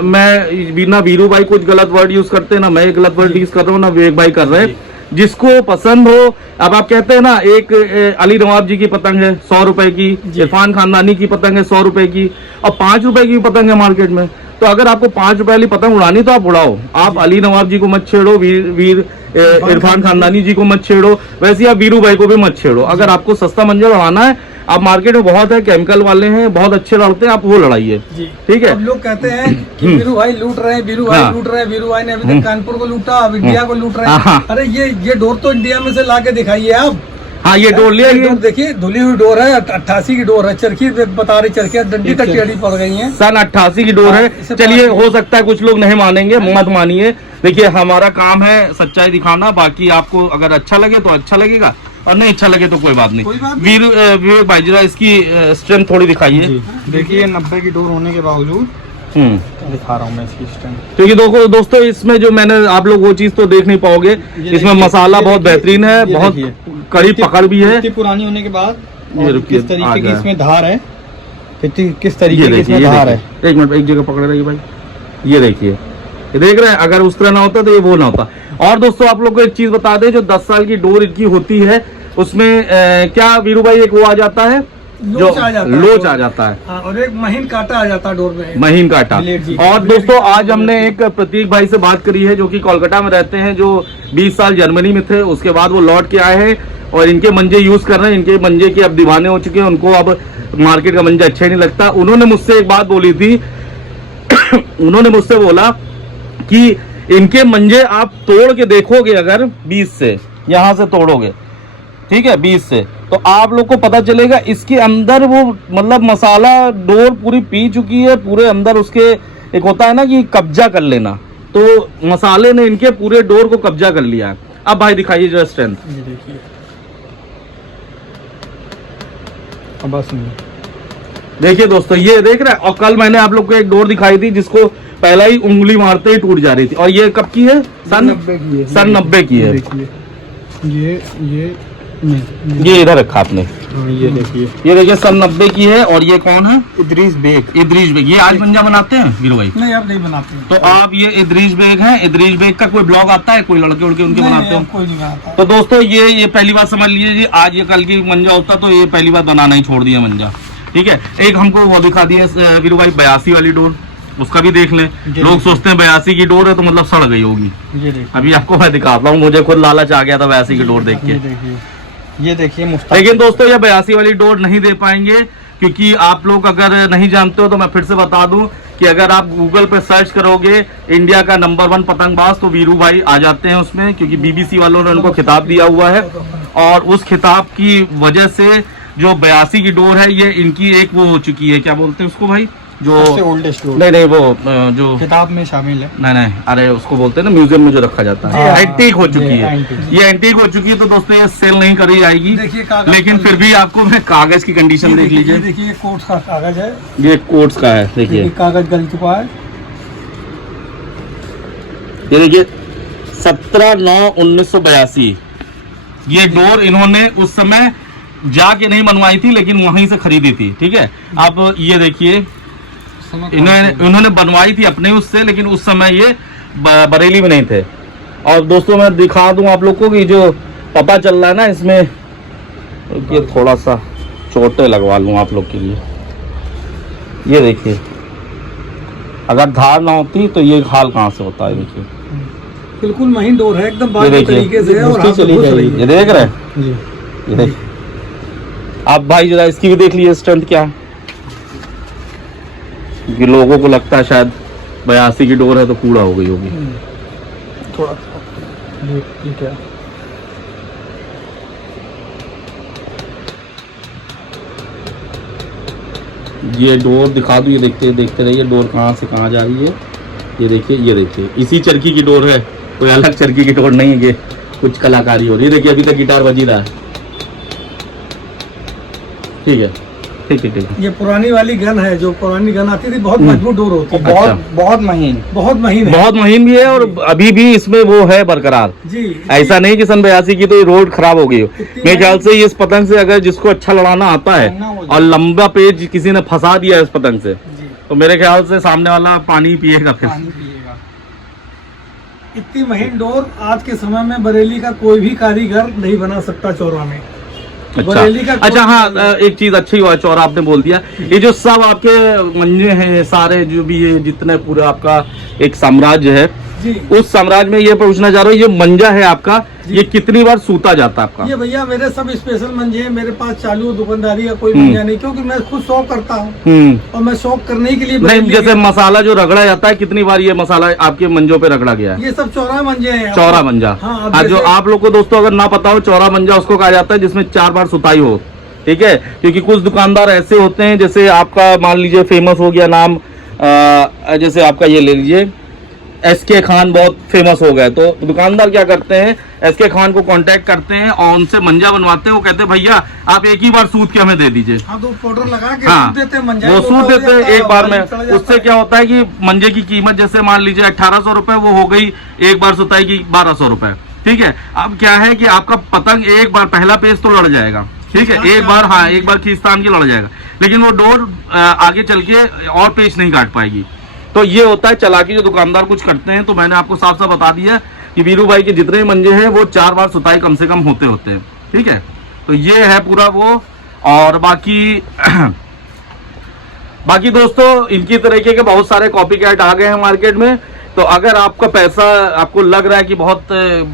मैं बिना वीरू भाई कुछ गलत वर्ड यूज करते हैं ना, मैं गलत वर्ड यूज कर रहा हूँ ना विवेक भाई कर रहे हैं। जिसको पसंद हो, अब आप कहते हैं ना, एक अली नवाब जी की पतंग है 100 रुपए की, इरफान खानदानी की पतंग है 100 रुपए की, और 5 रुपए की पतंग है मार्केट में। तो अगर आपको 5 रुपए वाली पतंग उड़ानी तो आप उड़ाओ, आप अली नवाब जी को मत छेड़ो, वीर इरफान खानदानी जी को मत छेड़ो, वैसे आप वीरू भाई को भी मत छेड़ो। अगर आपको सस्ता मंजर उड़ाना है, आप मार्केट में बहुत है, केमिकल वाले हैं, बहुत अच्छे लड़ते हैं, आप वो लड़ाइए। जी ठीक है, अब लोग कहते हैं कि वीरू भाई लूट रहे हैं, वीरू भाई हाँ। लूट रहे हैं, वीरू भाई ने अभी तक कानपुर को लूटा, अब इंडिया को लूट रहे हाँ। हैं। अरे ये डोर तो इंडिया में से ला के दिखाइए आप। हाँ, ये डोर लिया, ये ये डोर देखिए, धुली हुई डोर है, 88 की डोर है, चरखी बता रही, चरखियां डंडी तक टेढ़ी पड़ गई हैं। सन 88 की डोर है। इसे चलिए, पास- हो सकता है कुछ लोग नहीं मानेंगे, मत मानिए। देखिए, हमारा काम है सच्चाई दिखाना, बाकी आपको अगर अच्छा लगे तो अच्छा लगेगा, और नहीं अच्छा लगे तो कोई बात नहीं। कोई बात नहीं। विवेक भाई जरा इसकी स्ट्रेंथ थोड़ी दिखाइए। देखिए 90 की डोर होने के बावजूद दिखा रहा हूँ मैं इसकी स्ट्रेंथ। क्योंकि दोस्तों इसमें जो मैंने, आप लोग वो चीज तो देख नहीं पाओगे, इसमें मसाला बहुत बेहतरीन है, बहुत कड़ी पकड़ भी है। इतनी पुरानी होने के बाद ये और रुकिए, किस तरीके आ की गया। इसमें धार है, किस ये तरीके की देखिए, इसमें ये धार है। देखिए, एक मिनट, एक जगह पकड़ रही है भाई, ये देखिए, ये देख रहे हैं, अगर उस तरह ना होता तो ये वो ना होता। और दोस्तों आप लोग को एक चीज बता दें, जो 10 साल की डोर इनकी होती है, उसमें क्या वीरू भाई एक वो आ जाता है, जो लोच आ जाता है। लोच आ जाता है, हाँ, और एक महीन कांटा आ जाता है डोर में। महीन काटा। ब्लेड जी। और दोस्तों आज हमने एक प्रतीक भाई से बात करी है, जो कि कोलकाता में रहते हैं, जो 20 साल जर्मनी में थे, उसके बाद वो लौट के आए हैं और इनके मंजे यूज कर रहे हैं। इनके मंजे के अब दीवाने हो चुके हैं, उनको अब मार्केट का मंजा अच्छा ही नहीं लगता। उन्होंने मुझसे एक बात बोली थी उन्होंने मुझसे बोला कि इनके मंजे आप तोड़ के देखोगे, अगर 20 से यहाँ से तोड़ोगे, ठीक है, 20 से, तो आप लोग को पता चलेगा इसके अंदर वो मतलब मसाला डोर पूरी पी चुकी है, पूरे अंदर उसके एक होता है ना कि कब्जा कर लेना, तो मसाले ने इनके पूरे डोर को कब्जा कर लिया है। अब भाई दिखाइए जरा स्ट्रेंथ। ये देखिए, अब बस नहीं। देखिए दोस्तों, ये देख रहे हैं, और कल मैंने आप लोग को एक डोर दिखाई थी जिसको पहला ही उंगली मारते ही टूट जा रही थी, और ये कब की है? सन 90 की है। सन 90 की है। देखिए, ये नहीं, ये इधर रखा आपने, हाँ, ये देखिए, ये देखिए सन 90 की है। और ये कौन है? इदरीस बेग। इदरीश बेग। ये आज मंजा बनाते हैं वीरू भाई? नहीं, अब नहीं बनाते। तो आप ये इदरीश बेग है, इदरीश बेग का कोई ब्लॉग आता है, कोई लड़के उड़के उनके बनाते हो? कोई नहीं बनाता। तो दोस्तों ये पहली बात समझ लीजिए जी, आज ये कल की मंजा होता तो ये पहली बात बनाना ही छोड़ दिया मंजा। ठीक है, एक हमको वो दिखा दिया वीरू भाई 82 वाली डोर, उसका भी देख लें। लोग सोचते हैं 82 की डोर है तो मतलब सड़ गई होगी। ये देखिए, अभी आपको मैं दिखाता हूँ, मुझे खुद लालच आ गया था 82 की डोर देख के। ये देखिए मुफ्त। लेकिन दोस्तों ये 82 वाली डोर नहीं दे पाएंगे, क्योंकि आप लोग अगर नहीं जानते हो तो मैं फिर से बता दूं कि अगर आप गूगल पे सर्च करोगे इंडिया का नंबर 1 पतंगबाज, तो वीरू भाई आ जाते हैं उसमें, क्योंकि बीबीसी वालों ने उनको खिताब दिया हुआ है। और उस खिताब की वजह से जो 82 की डोर है, ये इनकी एक वो हो चुकी है, क्या बोलते हैं उसको भाई, जो सबसे ओल्डेस्ट डोर नहीं वो जो किताब में शामिल है। नहीं, अरे उसको बोलते हैं ना म्यूजियम में जो रखा जाता है, हाँ, एंटीक हो चुकी ये है, एंटीक। ये एंटीक हो चुकी है। तो दोस्तों ये सेल नहीं करी जाएगी, देखिए कागज, लेकिन फिर भी आपको मैं कागज की कंडीशन देख ये लीजिए। देखिए, ये कोर्ट का कागज है, ये कोट्स का है, देखिए ये कागज गल चुका है। ये देखिए 17/9/1982 ये डोर इन्होंने उस समय जाके नहीं बनवाई थी, लेकिन वहीं से खरीदी थी। ठीक है, अब ये देखिए इन्होंने बनवाई थी अपने उससे, लेकिन उस समय ये बरेली में नहीं थे। और दोस्तों मैं दिखा दूं आप लोग को कि जो पता चल रहा है ना इसमें, ये थोड़ा सा चोटे लगवा लूं आप लोग के लिए। ये देखिए, अगर धार ना होती तो ये हाल कहाँ से होता है। देखिए बिल्कुल महीन डोर है, एकदम ये बारीक देखिए, तरीके से है और हाथ चली में घुस गई। रही है। ये देख रहे हैं, जी ये देखिए। आप भाई जरा इसकी भी देख लीजिए स्टंट क्या है। कि लोगों को लगता है शायद 82 की डोर है तो कूड़ा हो गई होगी। थोड़ा ये ठीक है। ये डोर दिखा दूं, ये देखते रहिए डोर कहाँ से कहाँ जा रही है। ये देखिए इसी चरखी की डोर है, कोई अलग चरखी की डोर नहीं है। कि कुछ कलाकारी हो रही है। देखिए अभी तक गिटार बज ही रहा है। ठीक है, ठीक है, ठीक है। ये पुरानी वाली गन है, जो पुरानी गन आती थी, बहुत मजबूत डोर होती है, अच्छा। बहुत महीन है। बहुत महीन भी है और अभी भी इसमें वो है बरकरार। जी ऐसा नहीं कि सन 82 की तो ये रोड खराब हो गई हो। मेरे ख्याल से इस पतंग से अगर जिसको अच्छा लड़ाना आता है और लंबा पेज किसी ने फंसा दिया इस पतंग से, तो मेरे ख्याल से सामने वाला पानी पिएगा फिर। इतनी महीन डोर आज के समय में बरेली का कोई भी कारीगर नहीं बना सकता चौरा में। बरेली का अच्छा हाँ, एक चीज अच्छी हुआ चौरा आपने बोल दिया। ये जो सब आपके मंजे हैं सारे, जो भी ये जितने पूरे आपका एक साम्राज्य है, जी उस साम्राज्य में ये पूछना चाह रहा हूँ, ये मंजा है आपका, ये कितनी बार सूता जाता है आपका? ये भैया मेरे सब स्पेशल मंजे हैं, मेरे पास चालू दुकानदारी का कोई मंजा नहीं, क्योंकि मैं खुद शौक करता हूँ और मैं शौक करने के लिए नहीं, जैसे मसाला जो रगड़ा जाता है, कितनी बार ये मसाला आपके मंजों पे रगड़ा गया है? ये सब चौरा मंजे हैं। चौरा मंजा। हाँ, हाँ, जो आप लोग को दोस्तों अगर ना पता हो, चौरा मंजा उसको कहा जाता है जिसमें 4 बार सुताई हो। ठीक है, क्योंकि कुछ दुकानदार ऐसे होते हैं, जैसे आपका मान लीजिए फेमस हो गया नाम, जैसे आपका ये ले लीजिए SK खान, बहुत फेमस हो गए, तो दुकानदार क्या करते हैं, SK खान को कांटेक्ट करते हैं और उनसे मंजा बनवाते हैं। वो कहते हैं भैया आप एक ही बार सूत के हमें दे दीजिए। हाँ, तो पाउडर लगा के हाँ, सूत देते हैं मंजा, वो सूत देते हैं एक बार में। चला जाता उससे है। क्या होता है कि मंजे की कीमत जैसे मान लीजिए 1800 रुपए, वो हो गई एक बार सुताई की 1200 रुपए। ठीक है, अब क्या है कि आपका पतंग एक बार पहला पेज तो लड़ जाएगा। ठीक है, एक बार, हाँ एक बार खींचतान की लड़ जाएगा, लेकिन वो डोर आगे चल के और पेज नहीं काट पाएगी। तो ये होता है चालाकी जो दुकानदार कुछ करते हैं। तो मैंने आपको साफ साफ बता दिया कि वीरू भाई के जितने मंजे हैं वो 4 बार सुताई कम से कम होते हैं। ठीक है, तो ये है पूरा वो। और बाकी बाकी दोस्तों इनकी तरीके के बहुत सारे कॉपी कैट आ गए हैं मार्केट में। तो अगर आपका पैसा, आपको लग रहा है कि बहुत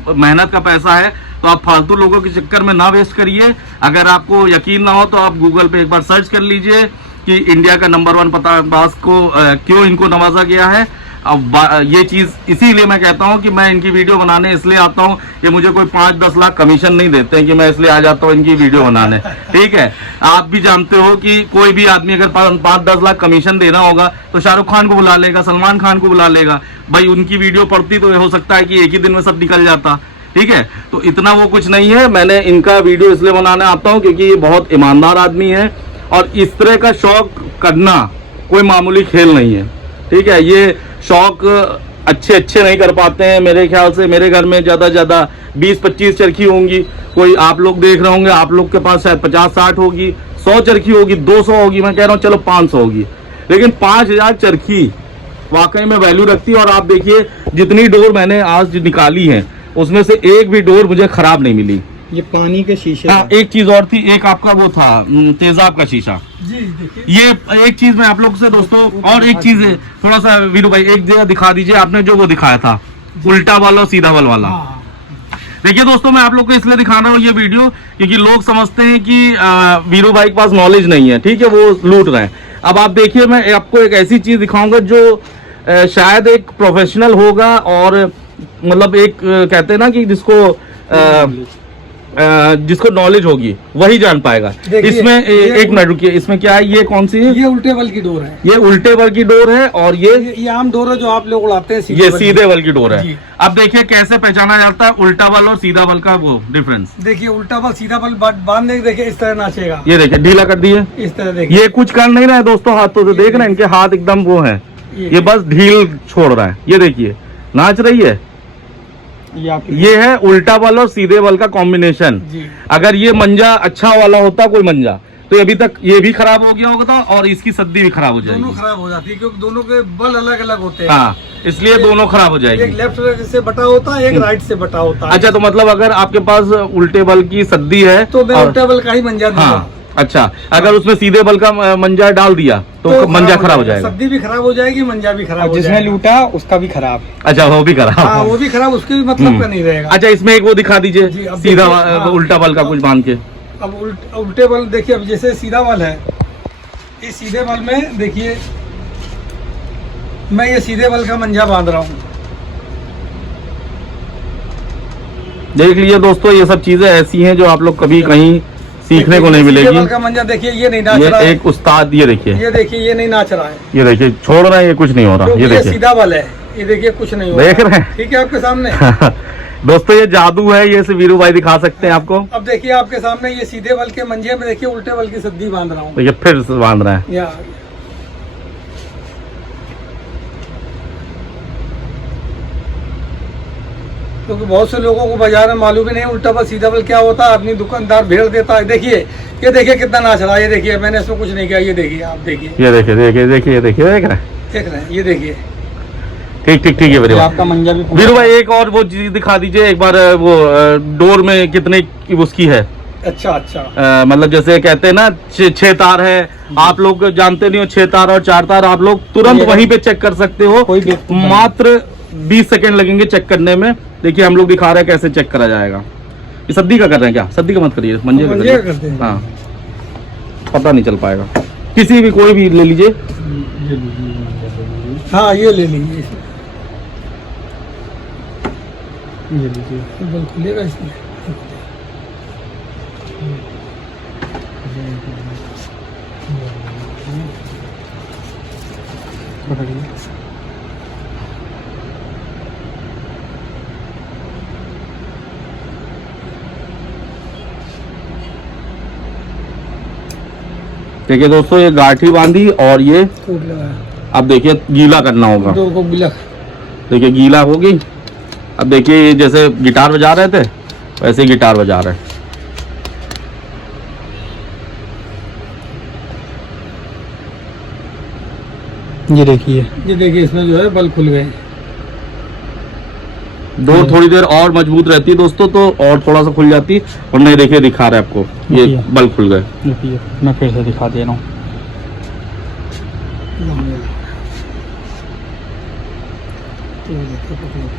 मेहनत का पैसा है, तो आप फालतू लोगों के चक्कर में ना वेस्ट करिए। अगर आपको यकीन ना हो तो आप गूगल पे एक बार सर्च कर लीजिए कि इंडिया का नंबर 1 पतंगबाज को क्यों इनको नवाजा गया है। अब ये चीज इसीलिए मैं कहता हूं कि मैं इनकी वीडियो बनाने इसलिए आता हूं कि मुझे कोई 5-10 लाख कमीशन नहीं देते हैं कि मैं इसलिए आ जाता हूं इनकी वीडियो बनाने। ठीक है, आप भी जानते हो कि कोई भी आदमी अगर 5-10 लाख कमीशन देना होगा तो शाहरुख खान को बुला लेगा, सलमान खान को बुला लेगा। भाई उनकी वीडियो पड़ती तो हो सकता है कि एक ही दिन में सब निकल जाता। ठीक है, तो इतना वो कुछ नहीं है। मैंने इनका वीडियो इसलिए बनाने आता हूँ क्योंकि ये बहुत ईमानदार आदमी है और इस तरह का शौक करना कोई मामूली खेल नहीं है। ठीक है, ये शौक अच्छे नहीं कर पाते हैं। मेरे ख्याल से मेरे घर में ज़्यादा से ज़्यादा 20-25 चरखी होंगी। कोई आप लोग देख रहे होंगे, आप लोग के पास शायद 50-60 होगी, 100 चरखी होगी, 200 होगी, मैं कह रहा हूँ चलो 500 होगी, लेकिन 5000 चरखी वाकई में वैल्यू रखती है। और आप देखिए जितनी डोर मैंने आज निकाली है उसमें से एक भी डोर मुझे खराब नहीं मिली। ये पानी के शीशे। हाँ, एक चीज और थी, एक आपका वो था तेजाब का शीशा। जी देखिए, ये एक चीज मैं आप लोग से दोस्तों, और एक चीज है, थोड़ा सा वीरू भाई एक जगह दिखा दीजिए, आपने जो वो दिखाया था उल्टा वाला और सीधा बल वाला। देखिए दोस्तों, मैं आप लोग को इसलिए दिखा रहा हूँ ये वीडियो क्योंकि लोग समझते हैं कि वीरू भाई के पास नॉलेज नहीं है। ठीक है, वो लूट रहे हैं। अब आप देखिए, मैं आपको एक ऐसी चीज दिखाऊंगा जो शायद एक प्रोफेशनल होगा और मतलब एक कहते हैं ना कि जिसको नॉलेज होगी वही जान पाएगा। इसमें एक मिनट रुकिए, इसमें क्या है, ये कौन सी है? ये उल्टे बल की डोर है। ये उल्टे बल की डोर है और ये आम डोर है जो आप लोग उड़ाते हैं। ये सीधे बल की डोर है। अब देखिए कैसे पहचाना जाता है उल्टा बल और सीधा बल का वो डिफरेंस। देखिए उल्टा बल सीधा बल बांध देंगे, देखिए इस तरह नाचेगा। ये देखिए ढीला कर दिए, इस तरह देखिए। ये कुछ कर नहीं रहा है दोस्तों, हाथों से देख रहे हैं, इनके हाथ एकदम वो है, ये बस ढील छोड़ रहा है। ये देखिए नाच रही है। ये है उल्टा बल और सीधे बल का कॉम्बिनेशन। अगर ये मंजा अच्छा वाला होता कोई मंजा, तो अभी तक ये भी खराब हो गया होगा था और इसकी सद्दी भी खराब हो दोनों जाएगी। खराब हो जाती है क्योंकि दोनों के बल अलग अलग होते हैं। हाँ, इसलिए दोनों खराब हो एक जाएगी। लेफ्ट से बटा होता है, एक राइट से बटा होता है। अच्छा, तो मतलब अगर आपके पास उल्टे बल की सद्दी है तो मैं और- उल्टा बल का ही मंजा दूंगा। हाँ, अच्छा, अगर उसमें सीधे बल का मंजा डाल दिया तो मंजा खराब हो जाएगा। सब्जी भी खराब हो जाएगी, मंजा भी खराब हो जिसने जाएगा। लूटा उसका भी खराब। अच्छा, वो भी हाँ, खराब। वो भी खराब, उसके भी मतलब का नहीं रहेगा। अच्छा, इसमें एक वो दिखा दीजिए जी, अब सीधा देखिए, हाँ। उल्टा बल का कुछ बांध के। अब उल्टे बल देखिए, अब जैसे सीधा बल है, इस सीधे बल में देखिए मैं ये सीधे बल का मंजा बांध रहा हूँ। देख लीजिए दोस्तों, ये सब चीजें ऐसी हैं जो आप लोग कभी कहीं सीखने को नहीं सीधे मिलेगी। बल का मंजा देखिए, ये नहीं नाच ये रहा है। एक उस्ताद, ये देखिए, ये देखिए, ये नहीं नाच रहा है ये देखिए, छोड़ रहा है, ये कुछ नहीं हो रहा। क्योंकि ये ये देखिए, सीधा बल है। ये देखिए, कुछ नहीं हो देख रहा। रहे हैं? ठीक है आपके सामने। दोस्तों, ये जादू है, ये से वीरू भाई दिखा सकते हैं आपको। अब देखिए आपके सामने ये सीधे बल के मंजे में देखिए उल्टे बल की सद्दी बांध रहा हूँ। देखिए, फिर से बांध रहा है। या क्योंकि बहुत से लोगों को बाजार में मालूम ही नहीं उल्टा बल सीधा बल क्या होता है। अपनी दुकानदार भेड़ देता है। देखिए, ये देखिए कितना नाच रहा है। ये देखिए, मैंने इसमें कुछ नहीं किया। ये देखिए, आप देखिए, ये देखिए, देखिए, देखिए, देखिए, देख रहे हैं? देख रहे हैं? ये देखिए, ठीक ठीक ठीक है वीरू भाई। आपका मंजा भी वीरू भाई, एक और वो चीज दिखा दीजिए एक बार, वो डोर में कितने की उसकी है। अच्छा अच्छा। मतलब जैसे कहते हैं ना, 6 तार है, आप लोग जानते नहीं हो, 6 तार और 4 तार आप लोग तुरंत ये- वहीं पे चेक कर सकते हो। कोई बेवकूफ नहीं। मात्र 20 सेकंड लगेंगे चेक करने में। देखिए, हम लोग दिखा रहे हैं कैसे चेक करा जाएगा। ये सद्दी का कर रहे हैं क्या? सद्दी का मत करिए, मंजे का मंजे का करिए। करते हैं। हाँ, पता नहीं चल पाएगा। किसी भी, कोई भी ले लीजिए। हाँ, ये ले लीजिए। ये लीजिए। बल खुलेगा इसमें। पकड़िए। देखिए दोस्तों, ये गाठी बांधी और ये कूट लगाया। अब देखिए गीला करना होगा। डोर को बिलख। देखिए, गीला हो गई। अब देखिए, ये जैसे गिटार बजा रहे थे वैसे ही गिटार बजा रहे हैं। ये देखिए। ये देखिए, इसमें जो है बल खुल गए। डोर थोड़ी देर और मजबूत रहती है दोस्तों, तो और थोड़ा सा खुल जाती। और नहीं, देखिए दिखा रहा है आपको, ये देखिए। बल खुल गए। देखिए, मैं फिर से दिखा दे रहा हूँ। तो देखो, पकड़ो।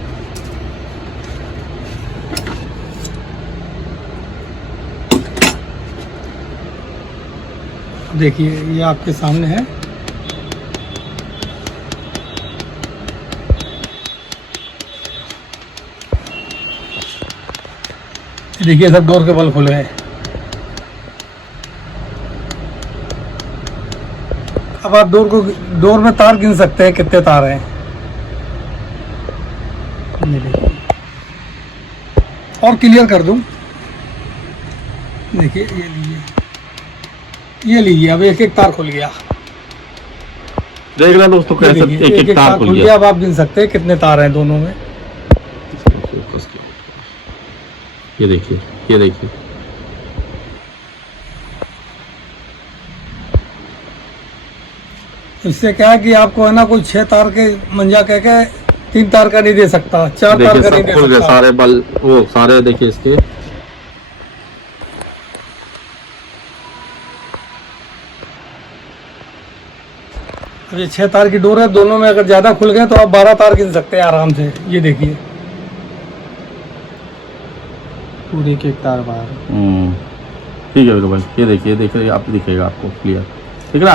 देखिए, ये आपके सामने है। देखिए, सब डोर के बल खुल गए। अब आप डोर में तार गिन सकते हैं कितने तार हैं। ये देखिए, और क्लियर कर दूं। देखिए, ये लीजिए, ये लीजिए। अब एक एक तार खुल गया। देख रहे हैं दोस्तों, ये कैसे देखिए, एक एक तार खुल गया। अब आप गिन सकते हैं कितने तार हैं दोनों में। फोकस किया। ये देखिए, ये देखिए, इससे क्या है कि आपको है ना, कोई 6 तार के मंजा कह के 3 तार का नहीं दे सकता, 4 तार देखिए का नहीं सब दे खुल गए सकता। सारे बल, वो सारे देखिए इसके। अब ये 6 तार की डोर है, दोनों में अगर ज्यादा खुल गए तो आप 12 तार गिन सकते हैं आराम से। ये देखिए, पूरे एक तार बाहर। ठीक है वीरू भाई, ये देखिए, देखिए आप दिखेगा आपको क्लियर, ठीक है ना।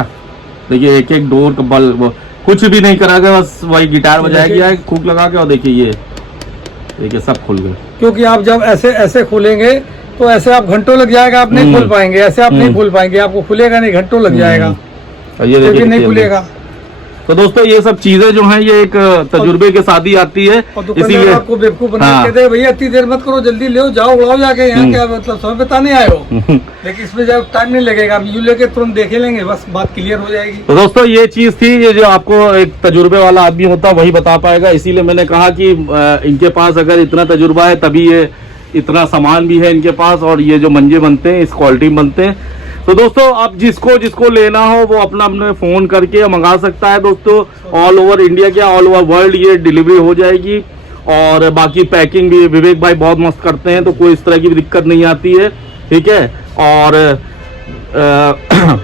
देखिए, एक एक डोर का बल, वो कुछ भी नहीं करा गया, बस वही गिटार बजाया गया है खूक लगा के। और देखिए, ये देखिए सब खुल गए। क्योंकि आप जब ऐसे ऐसे खोलेंगे तो ऐसे आप घंटों लग जाएगा, आप नहीं खोल पाएंगे। ऐसे आप नहीं खोल पाएंगे, आपको खुलेगा नहीं, घंटों लग जाएगा, और ये फिर देखिए भी नहीं कितनी खुलेगा। तो दोस्तों, ये सब चीजें जो हैं, ये एक तजुर्बे के साथ ही आती है। और दुकानदार इसीलिए आपको बेवकूफ बना हाँ। के कहते हैं, भैया इतनी देर मत करो, जल्दी ले जाओ, उड़ाओ जाके। यहाँ क्या मतलब, समय बताने आए हो। लेकिन इसमें जब टाइम नहीं लगेगा, आप यू लेके तुरंत देखे लेंगे, बस बात क्लियर हो जाएगी। तो दोस्तों, ये चीज थी, ये जो आपको एक तजुर्बे वाला आदमी होता वही बता पाएगा। इसीलिए मैंने कहा कि इनके पास अगर इतना तजुर्बा है तभी ये इतना सामान भी है इनके पास, और ये जो मंजे बनते हैं इस क्वालिटी में बनते हैं। तो दोस्तों आप जिसको जिसको लेना हो वो अपना अपने फोन करके मंगा सकता है दोस्तों। ऑल ओवर इंडिया क्या ऑल ओवर वर्ल्ड ये डिलीवरी हो जाएगी। और बाकी पैकिंग भी विवेक भाई बहुत मस्त करते हैं, तो कोई इस तरह की भी दिक्कत नहीं आती है, ठीक है। और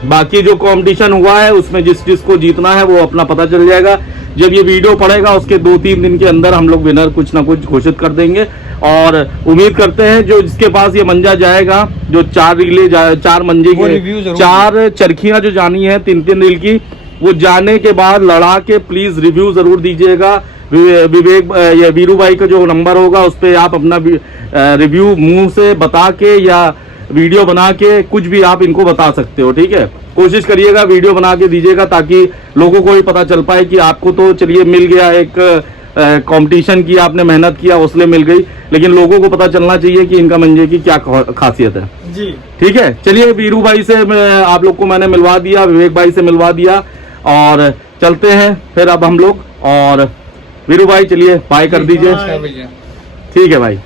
बाकी जो कंपटीशन हुआ है उसमें जिसको जीतना है वो अपना पता चल जाएगा। जब ये वीडियो पड़ेगा उसके 2-3 दिन के अंदर हम लोग विनर कुछ ना कुछ घोषित कर देंगे। और उम्मीद करते हैं जो जिसके पास ये मंजा जाएगा, जो 4 रीले 4 मंजे वो review के जरूर 4 चरखियां जो जानी है 3-3 रील की, वो जाने के बाद लड़ा के प्लीज रिव्यू जरूर दीजिएगा। विवेक या वीरू भाई का जो नंबर होगा उस पर आप अपना रिव्यू मुंह से बता के या वीडियो बना के कुछ भी आप इनको बता सकते हो, ठीक है। कोशिश करिएगा वीडियो बना के दीजिएगा ताकि लोगों को भी पता चल पाए कि आपको तो चलिए मिल गया, एक कंपटीशन की आपने मेहनत किया उसलिए मिल गई, लेकिन लोगों को पता चलना चाहिए कि इनका मंजे की क्या खासियत है जी। ठीक है। चलिए वीरू भाई से आप लोग को मैंने मिलवा दिया, विवेक भाई से मिलवा दिया और चलते हैं फिर अब हम लोग। और वीरू भाई चलिए बाय कर दीजिए। अच्छा भैया। ठीक है भाई।